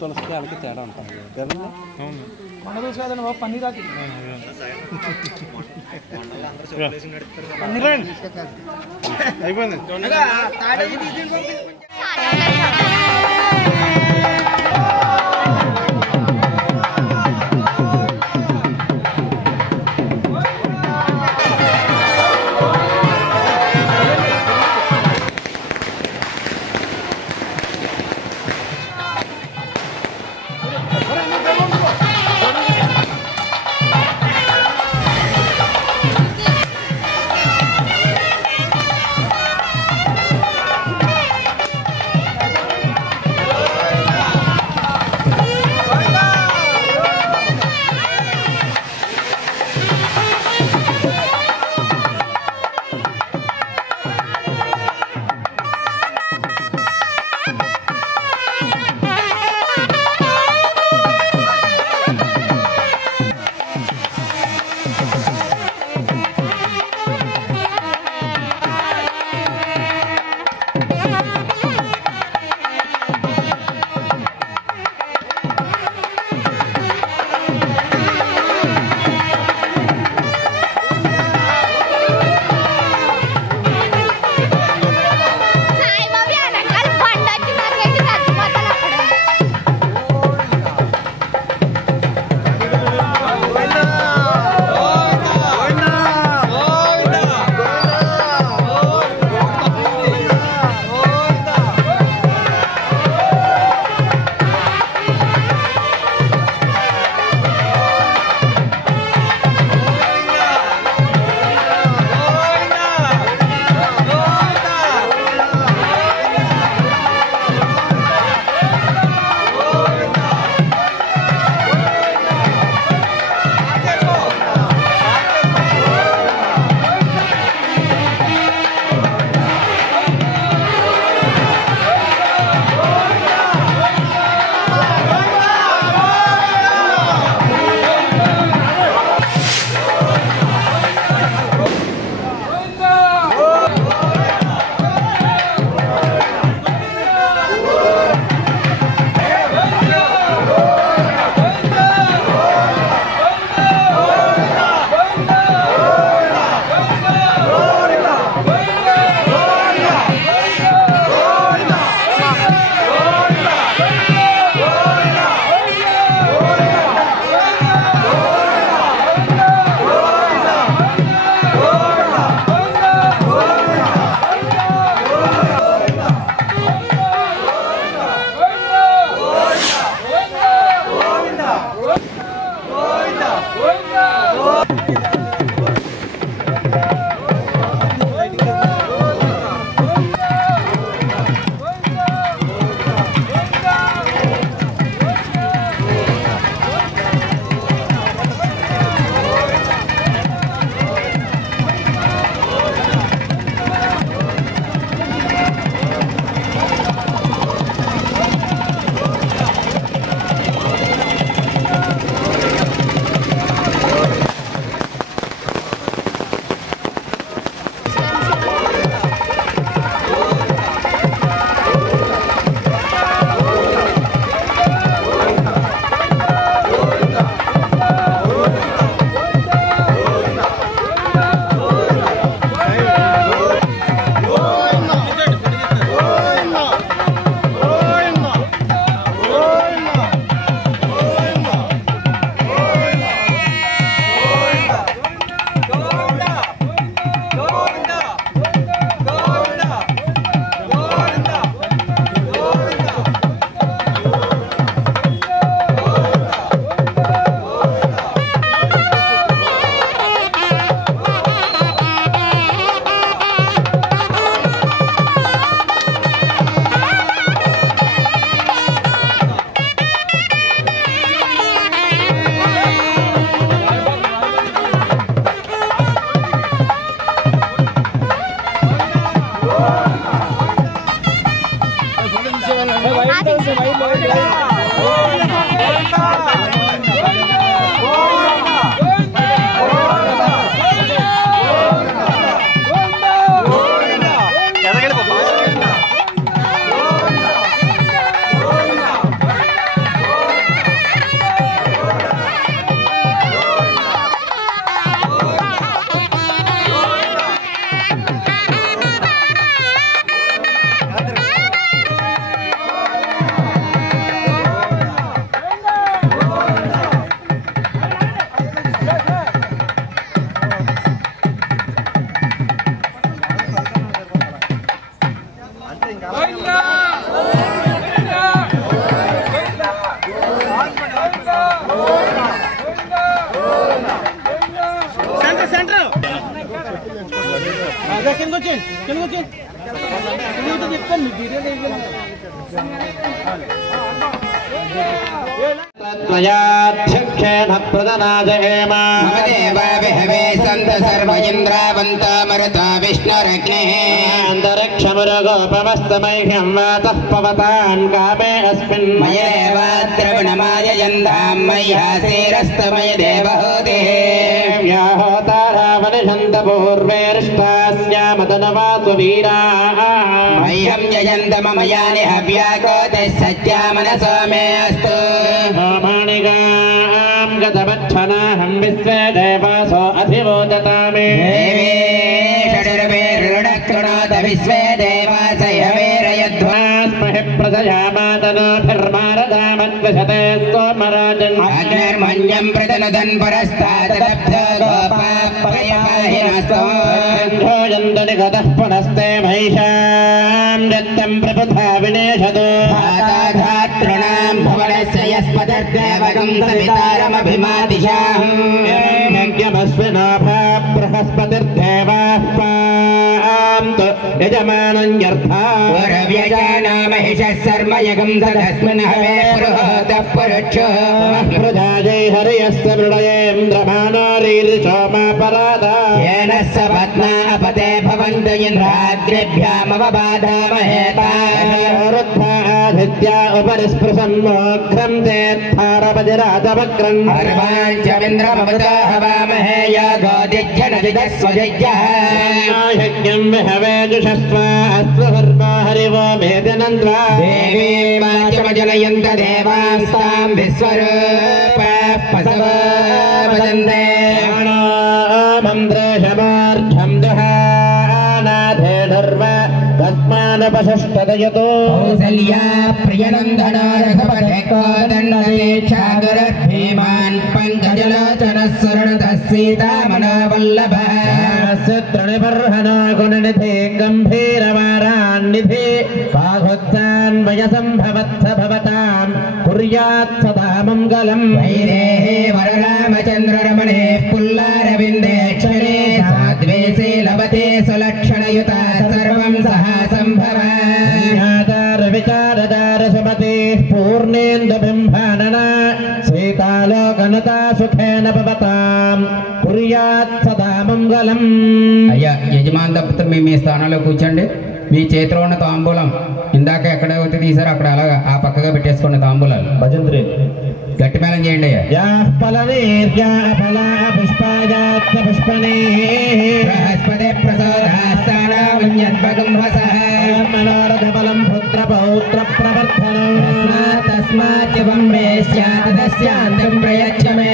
తులసికి వాళ్ళకి తేడా ఉంటుంది కదండి. అవును కొండ తులసి కాదండి బాబు, పన్నీర్ ఆకు. అయిపోయింది. त्वयाध्यक्षेण प्रदनाजयेम ममदेवाभिहवे सन्त सर्व इन्द्रावन्त मरुता विष्णुरग्निः अन्तरिक्षमुरगोपमस्तमह्यं वातः पवतान् कामे अस्मिन् मयेवाद्रवणमायजन्तां मय्यासेरस्तमय देवहूतिः व्याहोतारावनिषन्त पूर्वेरिष्टास्यामदनवासुवीराः मह्यं यजन्त मम यानि हव्याकोतिः सत्या मनसो मे अस्तु माणिकां गतवच्छनाहं विश्वे देवासो अधिवोदतामे षडुर्वेरुणकृणोत विश्वे देवास हवेरयध्वास्महि प्रदयामादनाभिर्मारदामद्विषते सोमराजन् अग्निर्मन्यं प्रदनदन् परस्तादब्धो गोपापयपाहिनस्तो निगतः पुनस्ते महिषां दत्तं प्रपथा विनेशतो धातॄणां भुवनस्य यस्पतिर्देवकं सवितारमभिमादिशाम् यज्ञमस्विनाभा बृहस्पतिर्देवाः पान्तु यजमानन्यर्था पुरव्यजानामहिषः सर्वयगं सदस्मिन् हवे पुरोहतः पुरुषो प्रजाजै हरियस्य मृडयेन्द्रमानोरीर्षो मापराधा येन स पत्ना अपते भवन्तु इन्द्राग्निभ्यामवबाधामहे रुद्धादित्या उपरिस्पृशन्मोघ्रं तेऽर्थारपतिराजवक्रम् अर्वाञ्चमिन्द्रमवता हवामहे यागोदिज्यनदिदस्वजय्यः यज्ञं विहवेजुषस्वा अस्तु हर्वा हरिवो मेदिनन्द्वा देवी वाचमजनयन्त देवास्तां विश्वरूपः पशव वदन्ते मन्द्रेशमार्घ्यं दुहानाथे धर्म तस्मानपशष्टदयतो कौसल्या प्रियनन्दना रघुपते कोदण्डदीक्षागुरभीमान् पङ्कजलोचनः सुरणतः सीतामनोवल्लभः तृणिबर्हना गुणनिधे गम्भीरवारान्निधे बाहुत्सान्वयसम्भवत्स भवतां कुर्यात् सदा मङ्गलम् वैदेहे वररामचन्द्ररमणेः पुल्लारविन्दे क्षणे साध्वे शीलवते सुलक्षणयुता सर्वं सह सम्भव विचारदारसमतेः पूर्णेन्दुबिम्बानना सीतालोकनता सुखेन भवतां कुर्यात् सदा మంగళం. అయ్యా యజమాని దంపతులు మీ స్థానంలో కూర్చోండి. మీ చేతిలో ఉన్న తాంబూలం ఇందాక ఎక్కడ అయితే తీసారో అక్కడ అలాగా ఆ పక్కగా పెట్టేసుకోండి తాంబూలాలు. భజంత్రి గట్టి మేళం చేయండి అయ్యా. బృహస్పతి మనోరథబలం పుత్ర పౌత్ర ప్రవర్ధనం తస్మాత్వం రేష్యాదస్యాంతం ప్రయచ్చ మే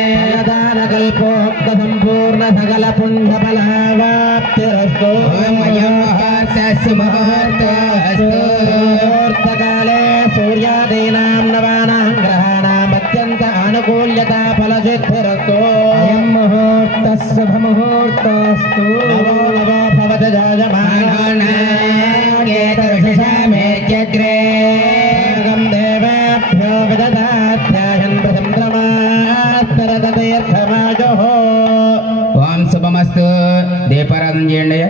దానకల్పోక్త సంపూర్ణ సకల పుణ్య ఫలావాప్తిరస్తు. ముహూర్తకాలే సూర్యాదీనాం నవానాం గ్రహాణాం అత్యంత అనుకూల్యతా ఫలసిద్ధిరస్తు. ముహూర్తః శుభముహూర్తోస్తు. నమో నమో భవతి జాయమానం దేవేభ్యో విదదాధ్యాయంత సంభ్రమాస్తరదీర్ఘమాజో. ఓం శుభమస్తు. దీపారాధన చేయండి.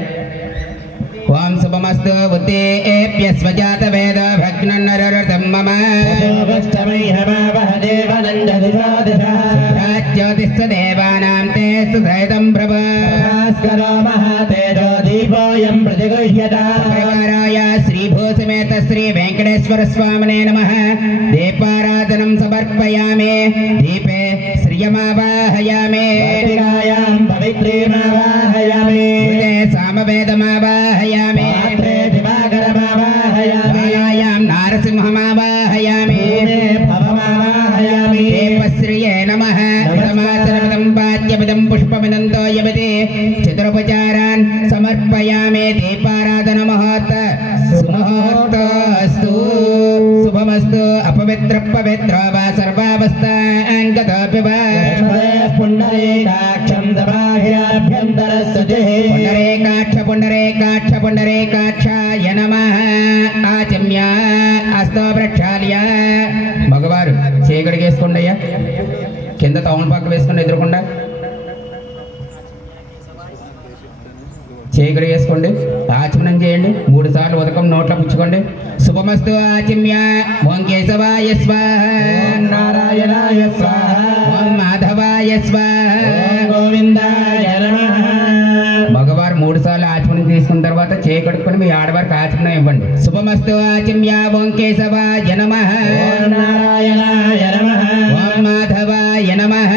ఓం శుభమస్తు. బుద్ధేభ్యస్వజాత వేద భగ్నన్నరృతం మమ జ్యోతిష్ఠ దేవానాం తే సుసైతం ప్రభ భాస్కరో మహాతేజో దీపోయం ప్రతిగృహ్యత. ప్రకారాయ శ్రీభూసమేత శ్రీ వెంకటేశ్వర స్వామినే నమః. దీపారాధనం సమర్పయామి. దీపే శ్రియమావాహయామి. పవిత్రీమావాహయామి. సామవేదమావాహయామి. దివాకరమావాహయామి. నారసింహమావాహయామి. భవమావాహయామి. దేవశ్రియే నమః. నమః వాద్యమిదం పుష్పమిదంతో యమతి చతురుపచారాన్ సమర్పయామి. దీపారాధన ముహూర్త సుముహూర్తోస్తు. శుభమస్తు. అపవిత్ర పవిత్ర వా సర్వావస్థాంగతోపి వా పుండరీకాక్షం సబాహ్యాభ్యంతరస్తుతిః. పుండరీకాక్ష పుండరీకాక్ష పుండరీకాక్షాయ నమః. ఆచమ్య హస్తో ప్రక్షాళ్య. మగవారు చీకటికి వేసుకోండి అయ్యా. కింద తమలపాకు వేసుకుని ఎదురుకుండా చేకడి వేసుకోండి, ఆచమనం చేయండి, 3 సార్లు ఉదకం నోట్లో పుచ్చుకోండి. శుభమస్తు ఆచమ్య. ఓం కేశవాయ స్వాహ, ఓం నారాయణాయ స్వాహ, ఓం మాధవాయ స్వాహ, ఓం గోవిందాయ నమః. మగవారు 3 సార్లు ఆచమనం తీసుకున్న తర్వాత చేకడుకొని మీ ఆడవారికి ఆచమనం ఇవ్వండి. శుభమస్తు ఆచమ్య. ఓం కేశవాయ నమః, ఓం నారాయణాయ నమః, ఓం మాధవాయ నమః,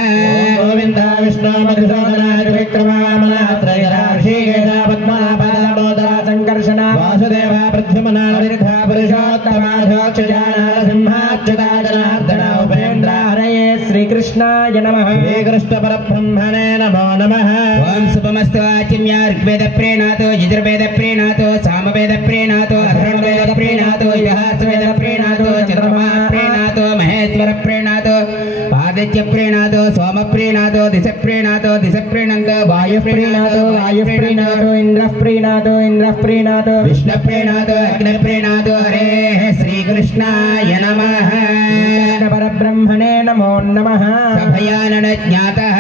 ఓం గోవింద విష్ణు మధుసూదనాయ త్రివిక్రమామలాత్రయరాశీకేశ పద్మనాభదామోదర సంకర్షణ వాసుదేవ ప్రద్యుమ్న విరధ పురుషోత్తమాధోక్షజాన సింహాచ్యుతాజనార్దన ఉపేంద్ర హరయే శ్రీకృష్ణాయ నమః. శ్రీకృష్ణ పరబ్రహ్మణే నమో నమః. ఓం శుభమస్తు ఆచమ్య. ఋగ్వేద ప్రేణాతో, యజుర్వేద ప్రేణాతో, సామవేద ప్రేణాతో, అధర్వవేద ప్రేణాతో, ఇతిహాసవేద ప్రేణాతో, చంద్రమా ప్రేణాతో, మహేశ్వర ప్రేణాతో, ఆదిత్య ప్రేణాతో, సోమ ప్రేణాతో, దిశ ప్రేణాతో, దిశ ప్రేణంతో, వాయు ప్రేణాతో, వాయు ప్రేణాతో, ఇంద్ర ప్రీణాతో, ఇంద్ర ప్రీణాతో, విష్ణు ప్రేణాతో, అగ్ని ప్రేణాతో. హరే శ్రీకృష్ణాయ నమః. పరబ్రహ్మణే నమో నమః. సభయానన జ్ఞాతః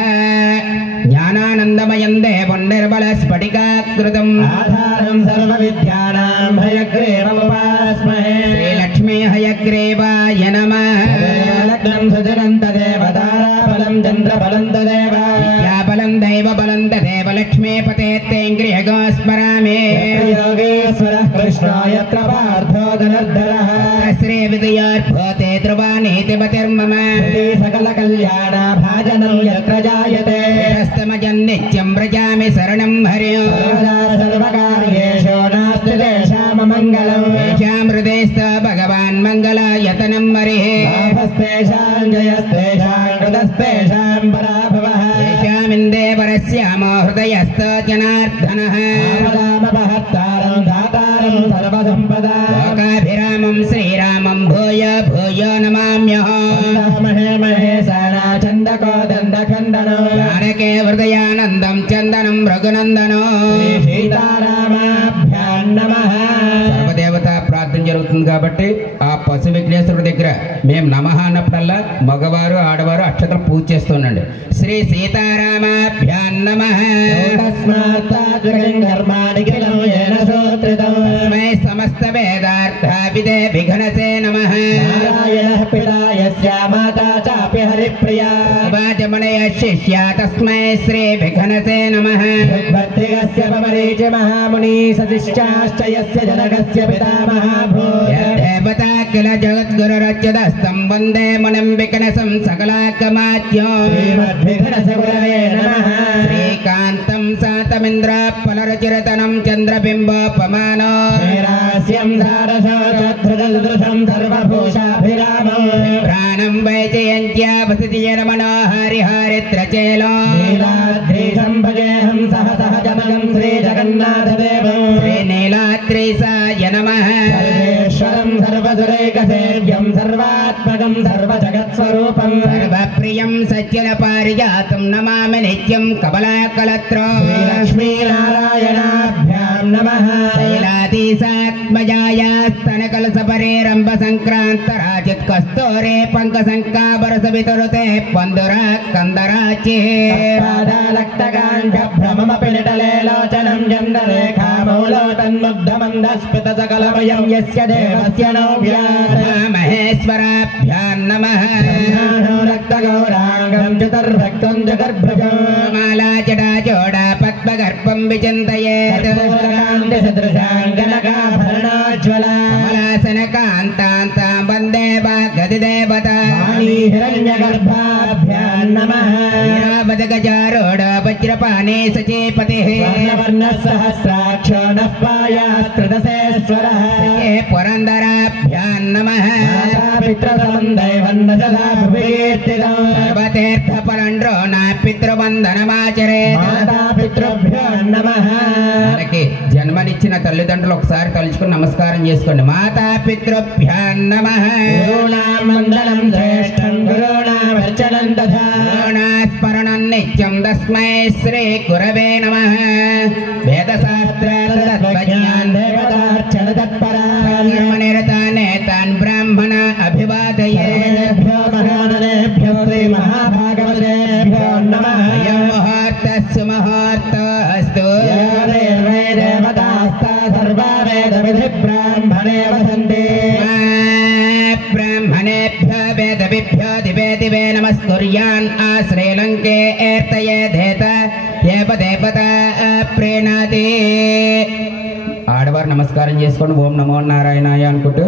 జ్ఞానానందమయం దేవం నిర్మల స్ఫటికాకృతం ఆధారం సర్వ విద్యానాం హయగ్రీవముపాస్మహే. శ్రీలక్ష్మీ హయగ్రీవాయ నమః. లగ్నం సుజనం తదేవ తారాబలం చంద్రబలం తదేవ విద్యాబలం దైవబలం తదేవ లక్ష్మీపతేత్తేంగ్రియగో స్మరామి. యోగేశ్వరః కృష్ణో యత్ర పార్థో ధనుర్ధరః. శ్రీ విజయార్భోతే ధ్రువానీతిమతిర్మమ. సకల కళ్యాణ భాజనం యత్ర జాయతే. నిత్యం వ్రజామి శరణం హరిం. సర్వకార్యేషు నాస్తి తేషామమంగళం. తేషాం హృదయస్థ భగవాన్ మంగళాయతనం హరిః. లాభస్తేషాం జయస్తేషాం కృతస్తేషాం పరాభవః. తేషామిందేవరస్యామో హృదయస్థ జనార్దనః. ఆపదామపహర్తారం దాతారం సర్వసంపదా. లోకాభిరామం శ్రీరామం భూయ భూయ నమామ్యహం. మహే మహేశానా చందకోదండఖండనం. తారకే హృదయానందం చందనం రఘునందనం. సీతారామాభ్యాం నమః. సర్వదేవత ప్రార్థన జరుగుతుంది కాబట్టి ఆ పశు విఘ్నేశ్వరుడి దగ్గర మేము నమః అన్నప్పుడల్లా మగవారు ఆడవారు అక్షతలు పూజ చేస్తుండండి. శ్రీ సీతారామాభ్యాం నమః. తస్మై సమస్త వేదార్థ విదే విఘ్నసే నమః. నారాయణః పితా యస్య మాతా చాపి హరిప్రియా. వాచమనయ శిష్య తస్మై శ్రీ విఘ్నసే నమః. భద్రికస్య పమరీచి మహాముని సశిష్టాశ్చ యస్య జనకస్య పితామహः భూయ. దేవతా కిల జగద్గురురచ్యుతస్తం వందే మునిం విఘ్నసం సకలాకమాత్యం. శ్రీమద్విఘ్నసగురవే నమః. శ్రీకాంతం శాతమింద్ర ఫలరుచిరతనం చంద్రబింబోపమానో. శ్రీరాస్యం సారసోదృశం సర్వభూషాభిరామం. ప్రాణం వైజయంత్య వసతి రమణో హరిహరిత్రచేలో. నీలాద్రీశం భజేహం సహ సహజమగం శ్రీజగన్నాథదేవం. శ్రీనీలాద్రీసాయ నమః. సర్వేశ్వరం సర్వసురైకసేవ్యం సర్వాత్మకం సర్వజగత్స్వరూపం. సర్వప్రియం సజ్జన పారిజాతం నమామి నిత్యం కమలాకలత్రో. లక్ష్మీనారాయణాభ్యాం నమః. శైలాదీశాత్మజాయ స్తనకలసపరే రంభ సంక్రాంతరాజిత్ కస్తూరే పంక సంకాబరస వితరుతే పందుర కందరాచి. పాదాలక్తకాంఠ భ్రమమపి నిటలే లోచనం చంద్రరేఖామౌలో తన్ముగ్ధమందస్ఫుట సకలమయం యస్య దేవస్య నవ్యాత్. మహేశ్వరాభ్యాం నమః. రక్తగౌరాంగం చతుర్భక్తం జగర్భుజం. మాలా జడా జోడ పద్మగర్భం విచింతయేత్. సదృశాంగనకాభరణోజ్వలా. కమలాసన కాంతాంతాం వందే వాగ్గదిదేవత. హిరణ్యగర్భాభ్యాం నమః. గజారోడ వజ్రపాణే సచేపతిః. వర్ణవర్ణసహస్రాక్షో నః పాయాస్త్రిదశేశ్వరః. పురందరాభ్యాం నమః. మాతాపితృసమం దైవన్న సదా భువికీర్తితం. సర్వతీర్థపరండ్రో నా పితృవందనమాచరేత్. మాతాపితృభ్యో నమః. మనకి జన్మనిచ్చిన తల్లిదండ్రులు ఒకసారి తలుచుకుని నమస్కారం చేసుకోండి. మాతాపితృభ్యాం నమః. గురూణాం వందనం శ్రేష్టం గురూణామర్చనం తథా. స్మరణం నిత్యం తస్మై శ్రీ గురవే నమః. వేదశాస్త్రజ్ఞాన్ దేవతార్చన తత్పరా. కర్మనిరతానేతాన్ బ్రాహ్మణ అభివాదయేభ్యో మహాననేభ్యో శ్రీ మహాభాగవతేభ్యో నమః. అయం ముహూర్తస్సు ముహూర్తో అస్తు. దేవే देवतास्ता सर्वा वेदविधि ब्राह्मणे वसन्ति ब्राह्मणेभ्यो वेदविभ्यो दिवे दिवे नमस्कुर्यान् आश्रीलङ्के एर्तये धेत देवता प्रीणाति ఆడవారు నమస్కారం చేసుకోండి ఓం నమో నారాయణాయ అనుకుంటూ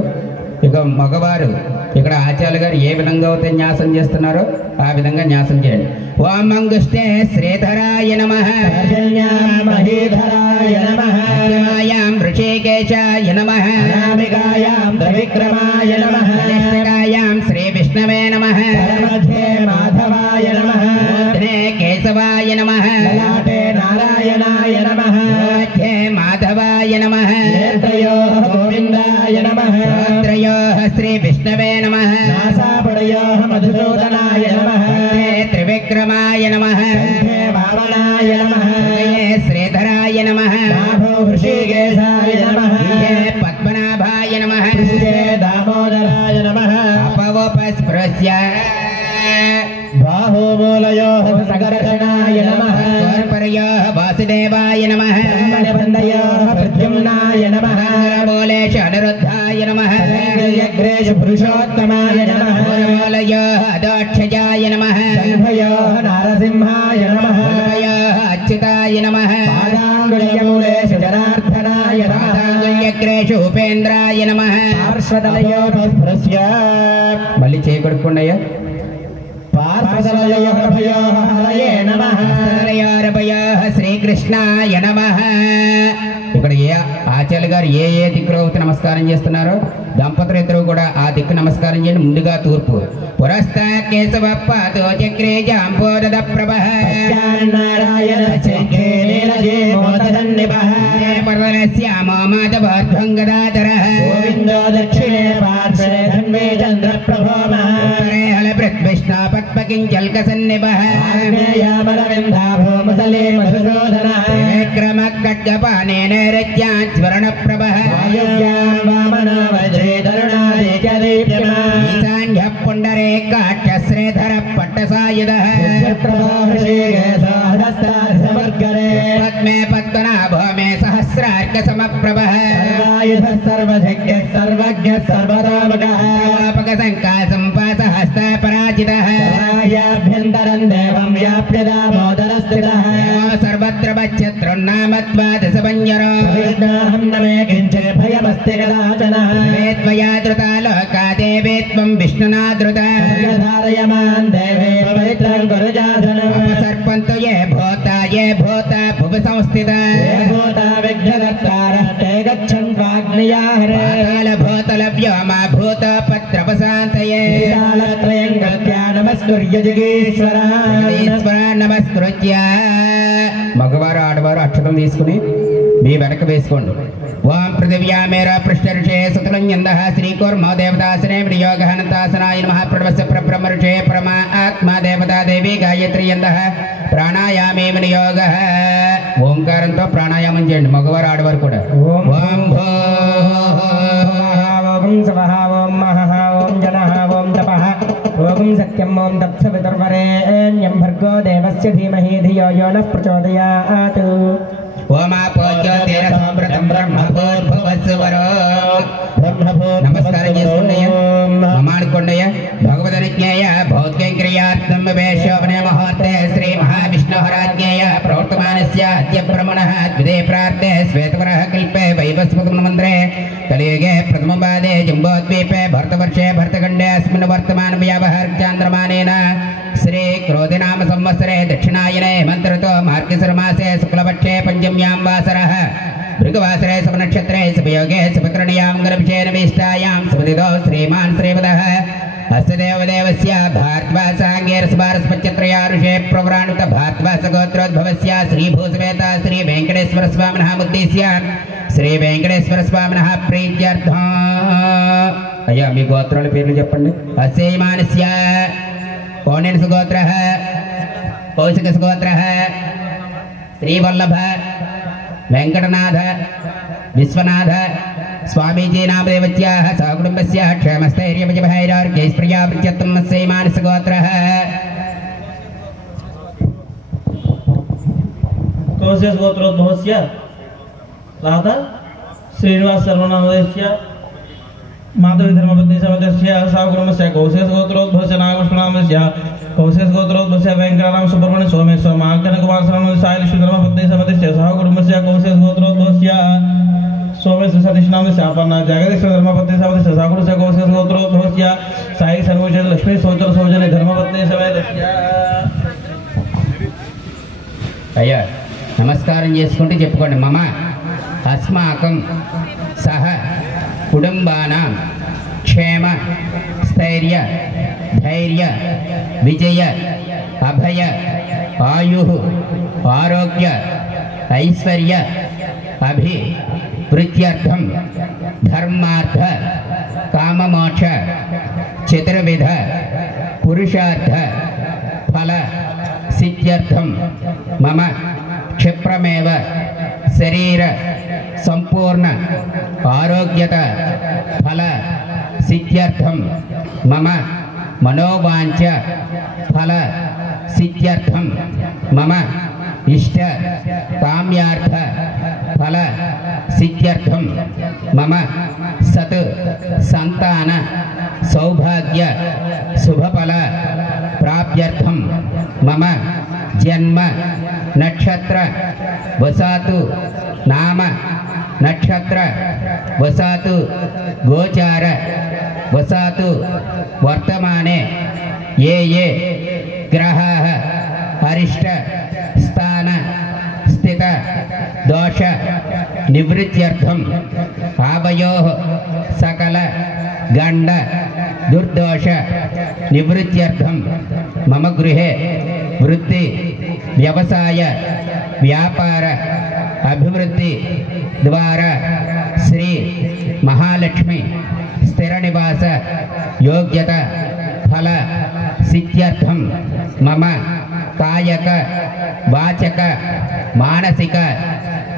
ఇక మగవారు ఇక్కడ ఆచార్య గారు ఏ విధంగా అయితే న్యాసం చేస్తున్నారో ఆ విధంగా న్యాసం చేయండి ఓం మంగుష్టే శ్రీధరాయ నమః మహీధరాయ నమః యాం ఋషికేశాయ నమః నామికాయాం త్రివిక్రమాయ నమః నిష్ఠికాయాం శ్రీ విష్ణవే నమః పరమధ్యే మాధవాయ నమః మూర్ధనే కేశవాయ నమః లలాటే నారాయణాయ నమః మధ్యే మాధవాయ నమః నేత్రయోః గోవిందాయ నమః త్రయోః శ్రీ విష్ణవే నమః నాసాపడయోః మధుసూదనాయ నమః త్రివిక్రమాయ నమః వామనాయ నమః శ్రీధరాయ నమః నాభో హృషికేశాయ నమః పద్మనాభాయ నమః దామోదరాయ నమః అపవోపస్పృశ్య బాహుమూలయోః సగర్షణాయ నమః పరయోః వాసుదేవాయ నమః బ్రహ్మణిబంధయోః ప్రద్యుమ్నాయ నమః మూలేషు అనిరుద్ధాయ నమః యగ్రేషు పురుషోత్తమాయ నమః మూలయోః అదోక్షజాయ నమః జల్భయోః నారసింహాయ నమః అచ్యుతాయ నమః పాదాంగుళ్యమూలేషు జనార్దనాయ నమః పాదాంగుళ్యగ్రేషు ఉపేంద్రాయ నమః పార్శ్వదలయోః స్పృశ్య మళ్ళీ చేయకూడకుండయ్యా పార్శ్వదలయోః హరయే నమః శ్రీకృష్ణాయ నమః ఇక్కడ ఏ ఆచార్య గారు ఏ దిక్కులో నమస్కారం చేస్తున్నారో దంపతులు ఇద్దరు కూడా ఆ దిక్కు నమస్కారం చేయండి ముందుగా తూర్పు పురస్తా కేశవ పాదో చక్రే జాంబోదద ప్రభః నారాయణ చక్రే నీలజే మోదసన్నిభః పర్వతశ్యామో మాధవోర్ధ్వంగదాధరః గోవిందో దక్షిణే పార్శ్వే ధన్వే చంద్ర ప్రభో పరే హల పృథ్విష్ణా పద్మకించల్కసన్నిభః ఆగ్నేయామరవిందాభో ముసలే మధుసూదనః విక్రమ ఖడ్గపానేన రజ్యాజ్వరణ ప్రభః వామనా వజ్రే తరుణాదిత్యదీప్యమాన్ ఈశాన్య పుండరేకాక్ష శ్రీధర పట్టసాయుధః పద్మే పద్మనాభో మే సహస్రార్క సమప్రభః సర్వశక్య సర్వజ్ఞ సర్వదామకః సంపాసహస్త పరాజితః ఆభ్యంతరం దేవం వ్యాప్య దామోదర స్థితః సర్వత్ర వచ్ఛత్రున్నామత్వాదశపంజరో విఘ్నాహం నమే కించిత్ భయమస్తి కదాచన త్వయా ధృతా లోకా దేవే త్వం విష్ణునాధృత ధారయమాన్ దేవే పవిత్రం కురు జాసనం సర్పంతు ఏ భూత భువ సంస్థిత భూతా విఘ్నకర్తారస్తే గచ్చన్వాగ్నియాహరే భూతల వ్యోమ భూత పత్రపశాంతయే త్రయం గత్యా నమస్కృత్య జగీశ్వర నమస్కృత్య మగవారు ఆడవారు అక్షతం తీసుకుని మీ వెనక వేసుకోండి ఓం పృథివ్యా మేరా పృష్ఠర్షే సుతలంజందః శ్రీకూర్మో దేవతాసనే వినియోగహనంతాసనాయ నమః ప్రణవస్య పరబ్రహ్మ ఋషే పరమా ఆత్మా దేవతా దేవి గాయత్రి యందః ప్రాణాయామే వినియోగః ఓంకారంతో ప్రాణాయామం చేయండి మగవారు ఆడవారు కూడా ఓం ఓం సవః ఓం మహః ఓం జనః ఓం తపః ఓం సత్యం ఓం తత్సవితుర్వరేణ్యం భర్గో దేవస్య ధీమహి ధియో యో నః ప్రచోదయాత్ ఓమాపోజ్యోతిర సంప్రతం బ్రహ్మభూర్భువస్సువరో నమస్కారం చేసుకోండియ్యా మమాడుకోండియ్యా భగవదనుజ్ఞేయ భౌతికం క్రియార్థం వేషోపనే ముహూర్తే శ్రీ మహావిష్ణుహరాజ్ఞేయ ప్రవర్తమానస్య అద్య బ్రహ్మణః ద్విదే ప్రార్థే శ్వేతవరః కల్పే వైవస్వతం మంత్రే కలియుగే ప్రథమ పాదే జంబోద్వీపే భరతవర్షే భరతఖండే అస్మిన్ వర్తమాన వ్యావహార్చాంద్రమానేన శ్రీ క్రోధినామ సంవత్సరే దక్షిణాయనే మంత్రతో మార్గశిరమాసే శుక్లపక్షే పంచమ్యాం వాసరః భృగవాసరే శుభనక్షత్రే శుభయోగే శుభకరణీయాం గర్భేణ విష్టాయాం శుభదిదో శ్రీమాన్ శ్రీపదః అస్య దేవదేవస్య భారద్వాసాంగేరస్వారస్పత్యత్రయారుషే ప్రవరాణుత భారద్వాస గోత్రోద్భవస్య శ్రీభూసవేత శ్రీ వెంకటేశ్వర స్వామినః ఉద్దేశ్య శ్రీ వెంకటేశ్వర స్వామినః ప్రీత్యర్థం అయ్యా మీ గోత్రాల పేర్లు చెప్పండి అస్యైమానస్య కోణేన గోత్రః కౌశిక గోత్రః శ్రీవల్లభ వెంకటనాథ విశ్వనాథ స్వామీజీ నామదేవత్యాః సకుటుంబస్య క్షేమస్థైర్యవిజయభైరార్కేశ్వర్యాప్రియత్తం అస్యైమానస్య గోత్రః कौशेष गोत्रोद्भवस्य राधा श्रीनिवास सर्वनामस्य माधवी धर्मपत्नीसमस्य साकुर्मस्य कौशेष गोत्रोद्भवस्य नागकृष्णनामस्य कौशेष गोत्रोद्भवस्य वेंकटराम सुब्रह्मण्य सोमेश्वर मार्कंड कुमार सर्वनामस्य सायलक्ष्मी धर्मपत्नीसमस्य साकुर्मस्य कौशेष गोत्रोद्भवस्य सोमेश्वर सतीशनामस्य अपर्णा जगदीश्वर धर्मपत्नीसमस्य साकुर्मस्य कौशेष गोत्रोद्भवस्य साई सर्वोजन लक्ष्मी सोचर सौजन्य धर्मपत्नीसमस्य అయ్యా నమస్కారం చేసుకుంటూ చెప్పుకోండి. మమ అస్మాకం సహ కుటుంబానాం క్షేమ స్థైర్య ధైర్య విజయ అభయ ఆయు ఆరోగ్య ఐశ్వర్య అభివృద్ధ్యర్థం ధర్మార్థ కామమోక్ష చతుర్విధ పురుషార్థ ఫల సిద్ధ్యర్థం మమ క్షిప్రమేవ శరీర సంపూర్ణ ఆరోగ్యత ఫల సిద్ధ్యర్థం మమ మనోవాంఛ ఫల సిద్ధ్యర్థం మమ ఇష్ట కామ్యార్థ ఫల సిద్ధ్యర్థం మమ సత్ సంతాన సౌభాగ్య శుభఫల ప్రాప్త్యర్థం మమ జన్మ నక్షత్ర వసాతు నామ నక్షత్ర వసాతు గోచార వసాతు వర్తమానే ఏ ఏ గ్రహాः అరిష్ట స్థాన స్థిత దోష నివృత్త్యర్థం ఆవయోః సకల గండ దుర్దోష నివృత్త్యర్థం మమ గృహే వృత్తి వ్యవసాయ వ్యాపార అభివృద్ధి ద్వారా శ్రీ మహాలక్ష్మి స్థిర నివాస యోగ్యత ఫల సిద్ధ్యర్థం మమ కాయక వాచక మానసిక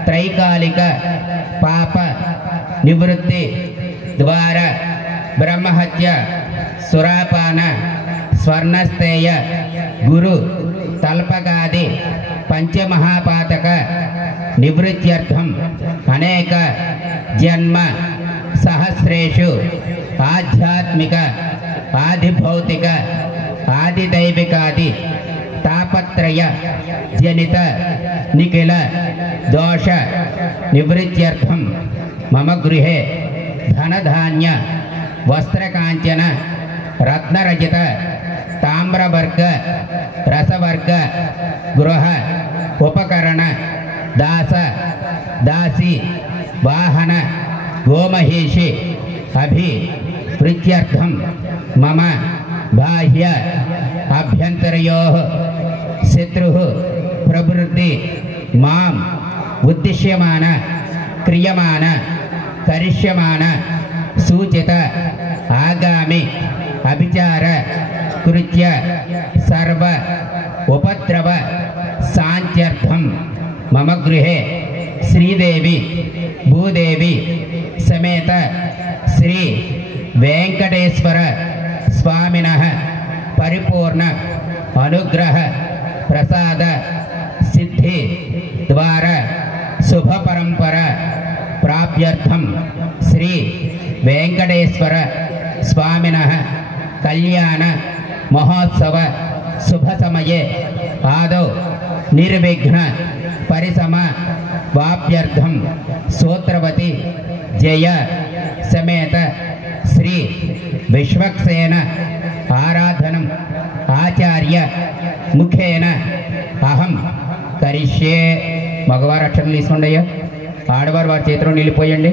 త్రైకాలిక పాప నివృత్తి ద్వారా బ్రహ్మహత్య సురాపాన స్వర్ణస్థేయ గురు తల్పగాది పంచమహాపాతక నివృత్త్యర్థం అనేక జన్మ సహస్రేషు ఆధ్యాత్మిక ఆదిభౌతిక ఆదిదైవికాది తాపత్రయ జనిత నిఖిల దోష నివృత్త్యర్థం మమ గృహే ధనధాన్య వస్త్రకాంచన రత్నరజిత తామ్రవర్గ రసవర్గ గృహ ఉపకరణ దాస దాసి వాహన గోమహేషి అభివృద్ధ్యర్థం మమ బాహ్య అభ్యంతరయోః శత్రుః ప్రవృత్తి మాం ఉద్దిశ్యమాన క్రియమాన కరిష్యమాన సూచిత ఆగామి అభిచార కృత్య సర్వ ఉపద్రవ శాంత్యర్థం మమ గృహే శ్రీదేవి భూదేవి సమేత శ్రీ వెంకటేశ్వర స్వామినః పరిపూర్ణ అనుగ్రహ ప్రసాద సిద్ధి ద్వారా శుభ పరంపర ప్రాప్త్యర్థం శ్రీ వెంకటేశ్వర స్వామినః కళ్యాణ మహోత్సవ శుభ సమయే ఆదౌ నిర్విఘ్న పరిసమ వాప్త్యర్థం సూత్రవతి జయ సమేత శ్రీ విశ్వక్సేన ఆరాధనం ఆచార్య ముఖేన అహం కరిష్యే. మగవారు అక్షరం తీసుకోండి అయ్యా, ఆడవారు వారి చేతిలో నీళ్ళు పోయండి,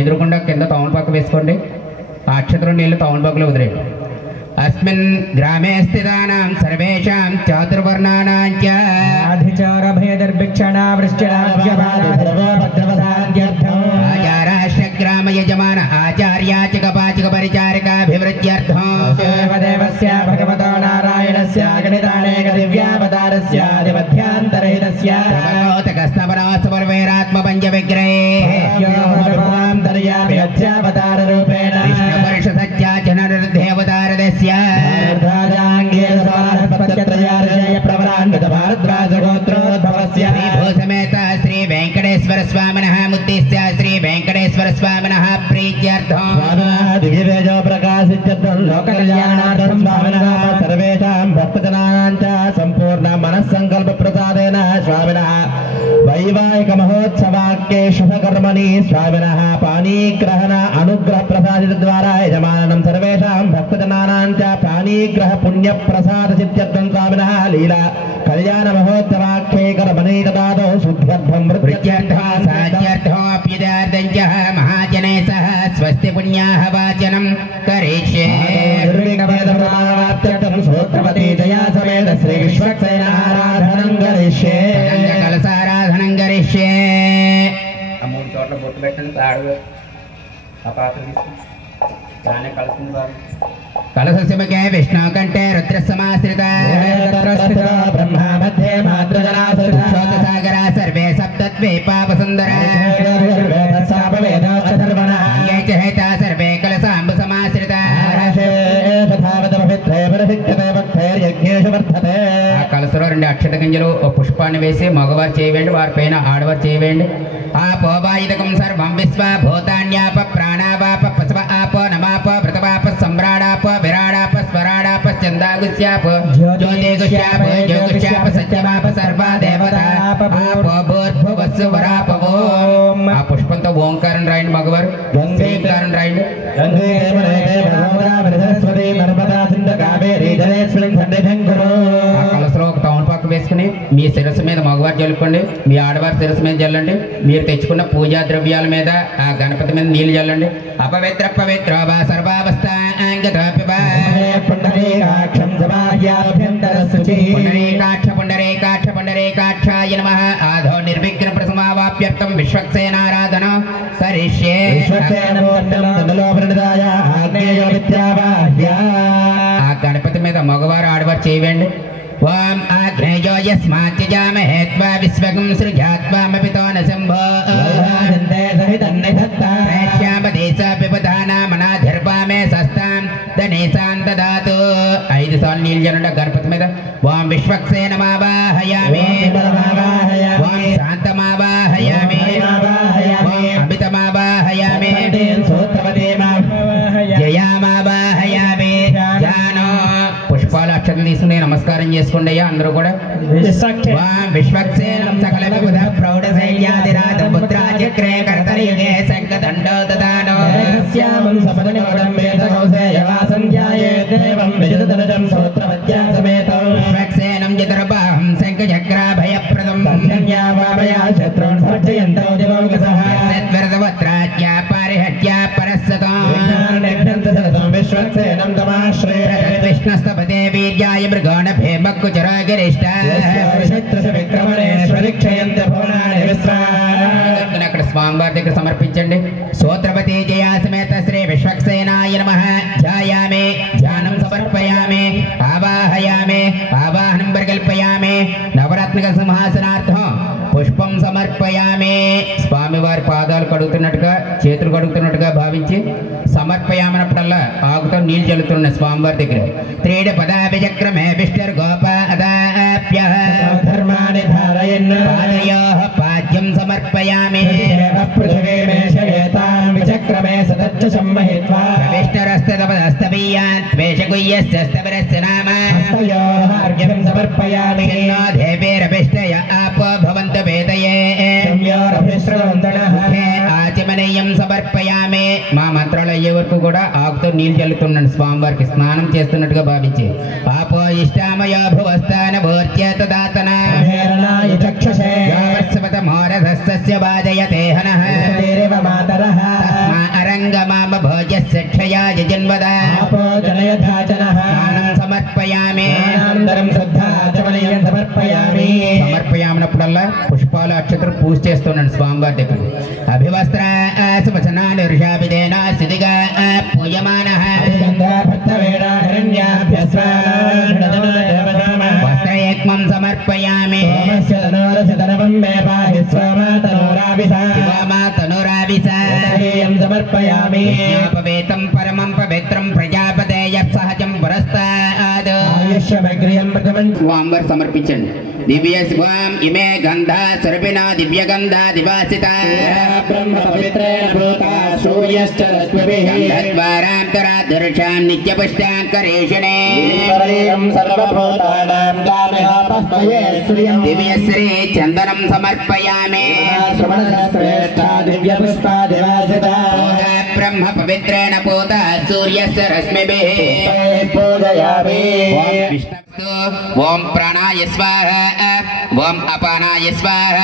ఎదురుకుండా కింద తమలపాకు వేసుకోండి, ఆ అక్షరం నీళ్ళు తమలపాకులో వదిలేయండి. అస్మిన్ గ్రామే స్థితానాం సర్వేషాం చాతుర్వర్ణానాం చ ఆధిచౌర భయదర్భిక్షణా వృష్టిరాజ్యభాద్రవసాద్యర్థం ఆచారాశ్ర గ్రామ యజమాన ఆచార్యాచిక పాచిక పరిచారికాభివృద్ధ్యర్థం దేవస్య భగవతో నారాయణస్య గణితానేక దివ్యావతారస్య ఆదిమధ్యాంతరహితస్య స్తవరాత్మ పంచ విగ్రహే దర్యామి అధ్యావతార రూపేణ విష్ణు పరుష సత్యాచనరుద్ధేవతారదస్య ప్రవరాన్విత భారద్వాజ గోత్రోద్భవస్య శ్రీ భూసమేత శ్రీ వెంకటేశ్వర వెంకటేశ్వర స్వామినః ముద్దిశ్య శ్రీ వెంకటేశ్వర స్వామినః ప్రీత్యర్థం దివ్యతేజో ప్రకాశిత్యర్థం లోక కళ్యాణార్థం స్వామినః సర్వేషాం భక్తజనానాం చ సంపూర్ణ మనస్సంకల్ప ప్రసాదేన స్వామినః వైవాహిక మహోత్సవాక్యే శుభకర్మణి స్వామినః పాణీగ్రహణ అనుగ్రహ ప్రసాదిత ద్వారా యజమానం సర్వేషాం భక్తజనానాం చ పాణీగ్రహ పుణ్య ప్రసాద సిద్ధ్యర్థం స్వామినః లీలా కళ్యాణ మహోత్సవాఖ్యే కర్మణి దదాదో శుద్ధ్యర్థం వృత్యర్థం సాధ్యర్థం అప్యుదార్థం చ మహాజనే సహ స్వస్తి పుణ్యాః వాచనం కరిష్యే నిర్విఘ్నవేదప్రమాణాప్త్యర్థం సూత్రవతి దయా సమేత శ్రీ విశ్వక్సేనారాధనం కరిష్యే కలసారాధనం కరిష్యే ఆ 3 చోట్ల బొట్టు పెట్టండి తాడు ఆ పాత్ర తీసుకుని దాన్ని కలుస్తుంది బాబు కలసముఖే విష్ణు కంఠే రుద్ర సమాశ్రిత బ్రహ్మ మధ్యే సాగర సర్వే సప్తద్వీపావసుందర సర్వే కలసాంబ సమాశ్రిత ఆ కలసలో 2 అక్షత గింజలు ఒక పుష్పాన్ని వేసి మగవారు చేయవేయండి, వారి పైన ఆడవారు చేయవేయండి. ఆ పోబాయుధకం సర్వం విశ్వ భూతాన్యాప ప్రాణావాప పశవ ఆప నమాప వృతవాప సమ్రాడాప విరాడాప స్వరాడాప చందాగుశ్యాప జ్యోతిగుశ్యాప జ్యోగుశ్యాప సత్యవాప సర్వ దేవతాప భూర్భువస్సు వరాపవో. ఆ పుష్పంతో ఓంకారం రాయండి మగవారు, శ్రీకారం రాయండి. ఆ కలసలో ఒక టౌన్ పాక్ వేసుకుని మీ శిరస్సు మీద మగవారు చల్లుకోండి, మీ ఆడవారి శిరస్సు మీద చల్లండి. మీరు తెచ్చుకున్న పూజా ద్రవ్యాల మీద ఆ గణపతి మీద నీళ్లు చల్లండి. అపవిత్ర పవిత్ర సర్వావస్థ పుండరీకాక్ష పుండరీకాక్షాయ నమః. ఆధో నిర్విఘ్న ప్రసమావాప్యర్థం విశ్వక్సేనారాధన కరిష్యే. ఆ గణపతి మీద మగవారు ఆడవారు చేయవేయండి. ఓం ఆగ్నేయో యస్మాత్యజామహే త్వా విశ్వగం సృజాత్వామపితో న శంభో పిబధానామనాధిర్వామే సస్తాం ధనేశాం దదాతు. 5 సార్లు నీళ్ళు జల్లండి గణపతి మీద. ఓం విశ్వక్సేనమావాహయామి, ఓం శాంతమావాహయామి, ఓం అమితమావాహయామి, జయామావాహయామి. జానో పుష్పాలు అక్షతలు తీసుకుని నమస్కారం చేసుకోండి అయ్యా అందరూ కూడా. విశ్వక్సేనం సకల విబుధ ప్రౌఢ సైన్యాదిరాజ పుత్రాచక్రే కర్తయుగే శంఖదండో దదానో విశ్వక్సేనం చతుర్బాహం శంఖచక్రాభయప్రదం సద్వరదవత్రాజ్ఞా పారిహత్యా పరస్సతం విశ్వక్సేనం తమాశ్రయ కృష్ణస్తపతే వీర్యాయ మృగోణభే మక్కుచరాగిరిష్ట అక్కడ స్వామివారి దగ్గర సమర్పించండి. సూత్రపతి జయా సమేత శ్రీ విశ్వక్సేనాయ నమః. ధ్యాయామి, ధ్యానం సమర్పయామి, ఆవాహయామి, ఆవాహనం పరికల్పయామి. నవరత్నక సింహాసనార్థం పుష్పం సమర్పయామి. స్వామివారి పాదాలు కడుగుతున్నట్టుగా చేతులు కడుగుతున్నట్టుగా భావించి సమర్పయామన్నప్పుడల్లా ఆకుతో నీళ్ళు చల్లుతున్నాయి స్వామివారి దగ్గర. 3 పదాభిచక్రమే విష్ణుర్ గోపాదాప్య ధర్మాని ధారయన్ పాదయోః పాద్యం సమర్పయామి. విచక్రమే సదచ్చ సమ్మహిత్వా విష్ణురస్తవస్తవీయాన్ త్వేషగుయ్యస్తవరస్య నామ అర్ఘ్యం సమర్పయామి. దేవేరభిష్టయ ఆపో భవంతు వేదయే ఆచమనీయం సమర్పయామి. మా మంత్రాలు అయ్యే వరకు కూడా ఆకుతో నీళ్ళు చల్లుతున్నాను స్వామివారికి స్నానం చేస్తున్నట్టుగా భావించి. ఆపో ఇష్టామయో భువస్థాన భోర్చేత దాతన మోరధస్య బాధయతే హనః అరంగమామ భోజస్య క్షయాయ జన్మద స్నానం సమర్పయామి. సమర్పయామన్నప్పుడల్లా పుష్పాలు అక్షతలు పూజ చేస్తున్నాను స్వామివారి దగ్గర. అభివస్త్ర సువచనాలు ఋషాభిదేన స్థితిగా పూయమానః. వస్త్రయక్మం సమర్పయామి. సమర్పయామి. పరమం పవిత్రం ప్రజాపతేయ సహజం పురస్తాద్ స్వామివారు సమర్పించండి. దివ్య స్వాం ఇమే గంధ స్వరూపిణ దివ్య గంధ దివాసిత గంధద్వారాంతరాదర్శాం నిత్యపుష్టాంకరేషణే దివ్య శ్రీ చందనం సమర్పయామి. బ్రహ్మ పవిత్రేణ పూత సూర్యస్య రశ్మిభిః పూజయామి. ఓం ప్రాణాయ స్వాహ, ఓం అపానాయ స్వాహ,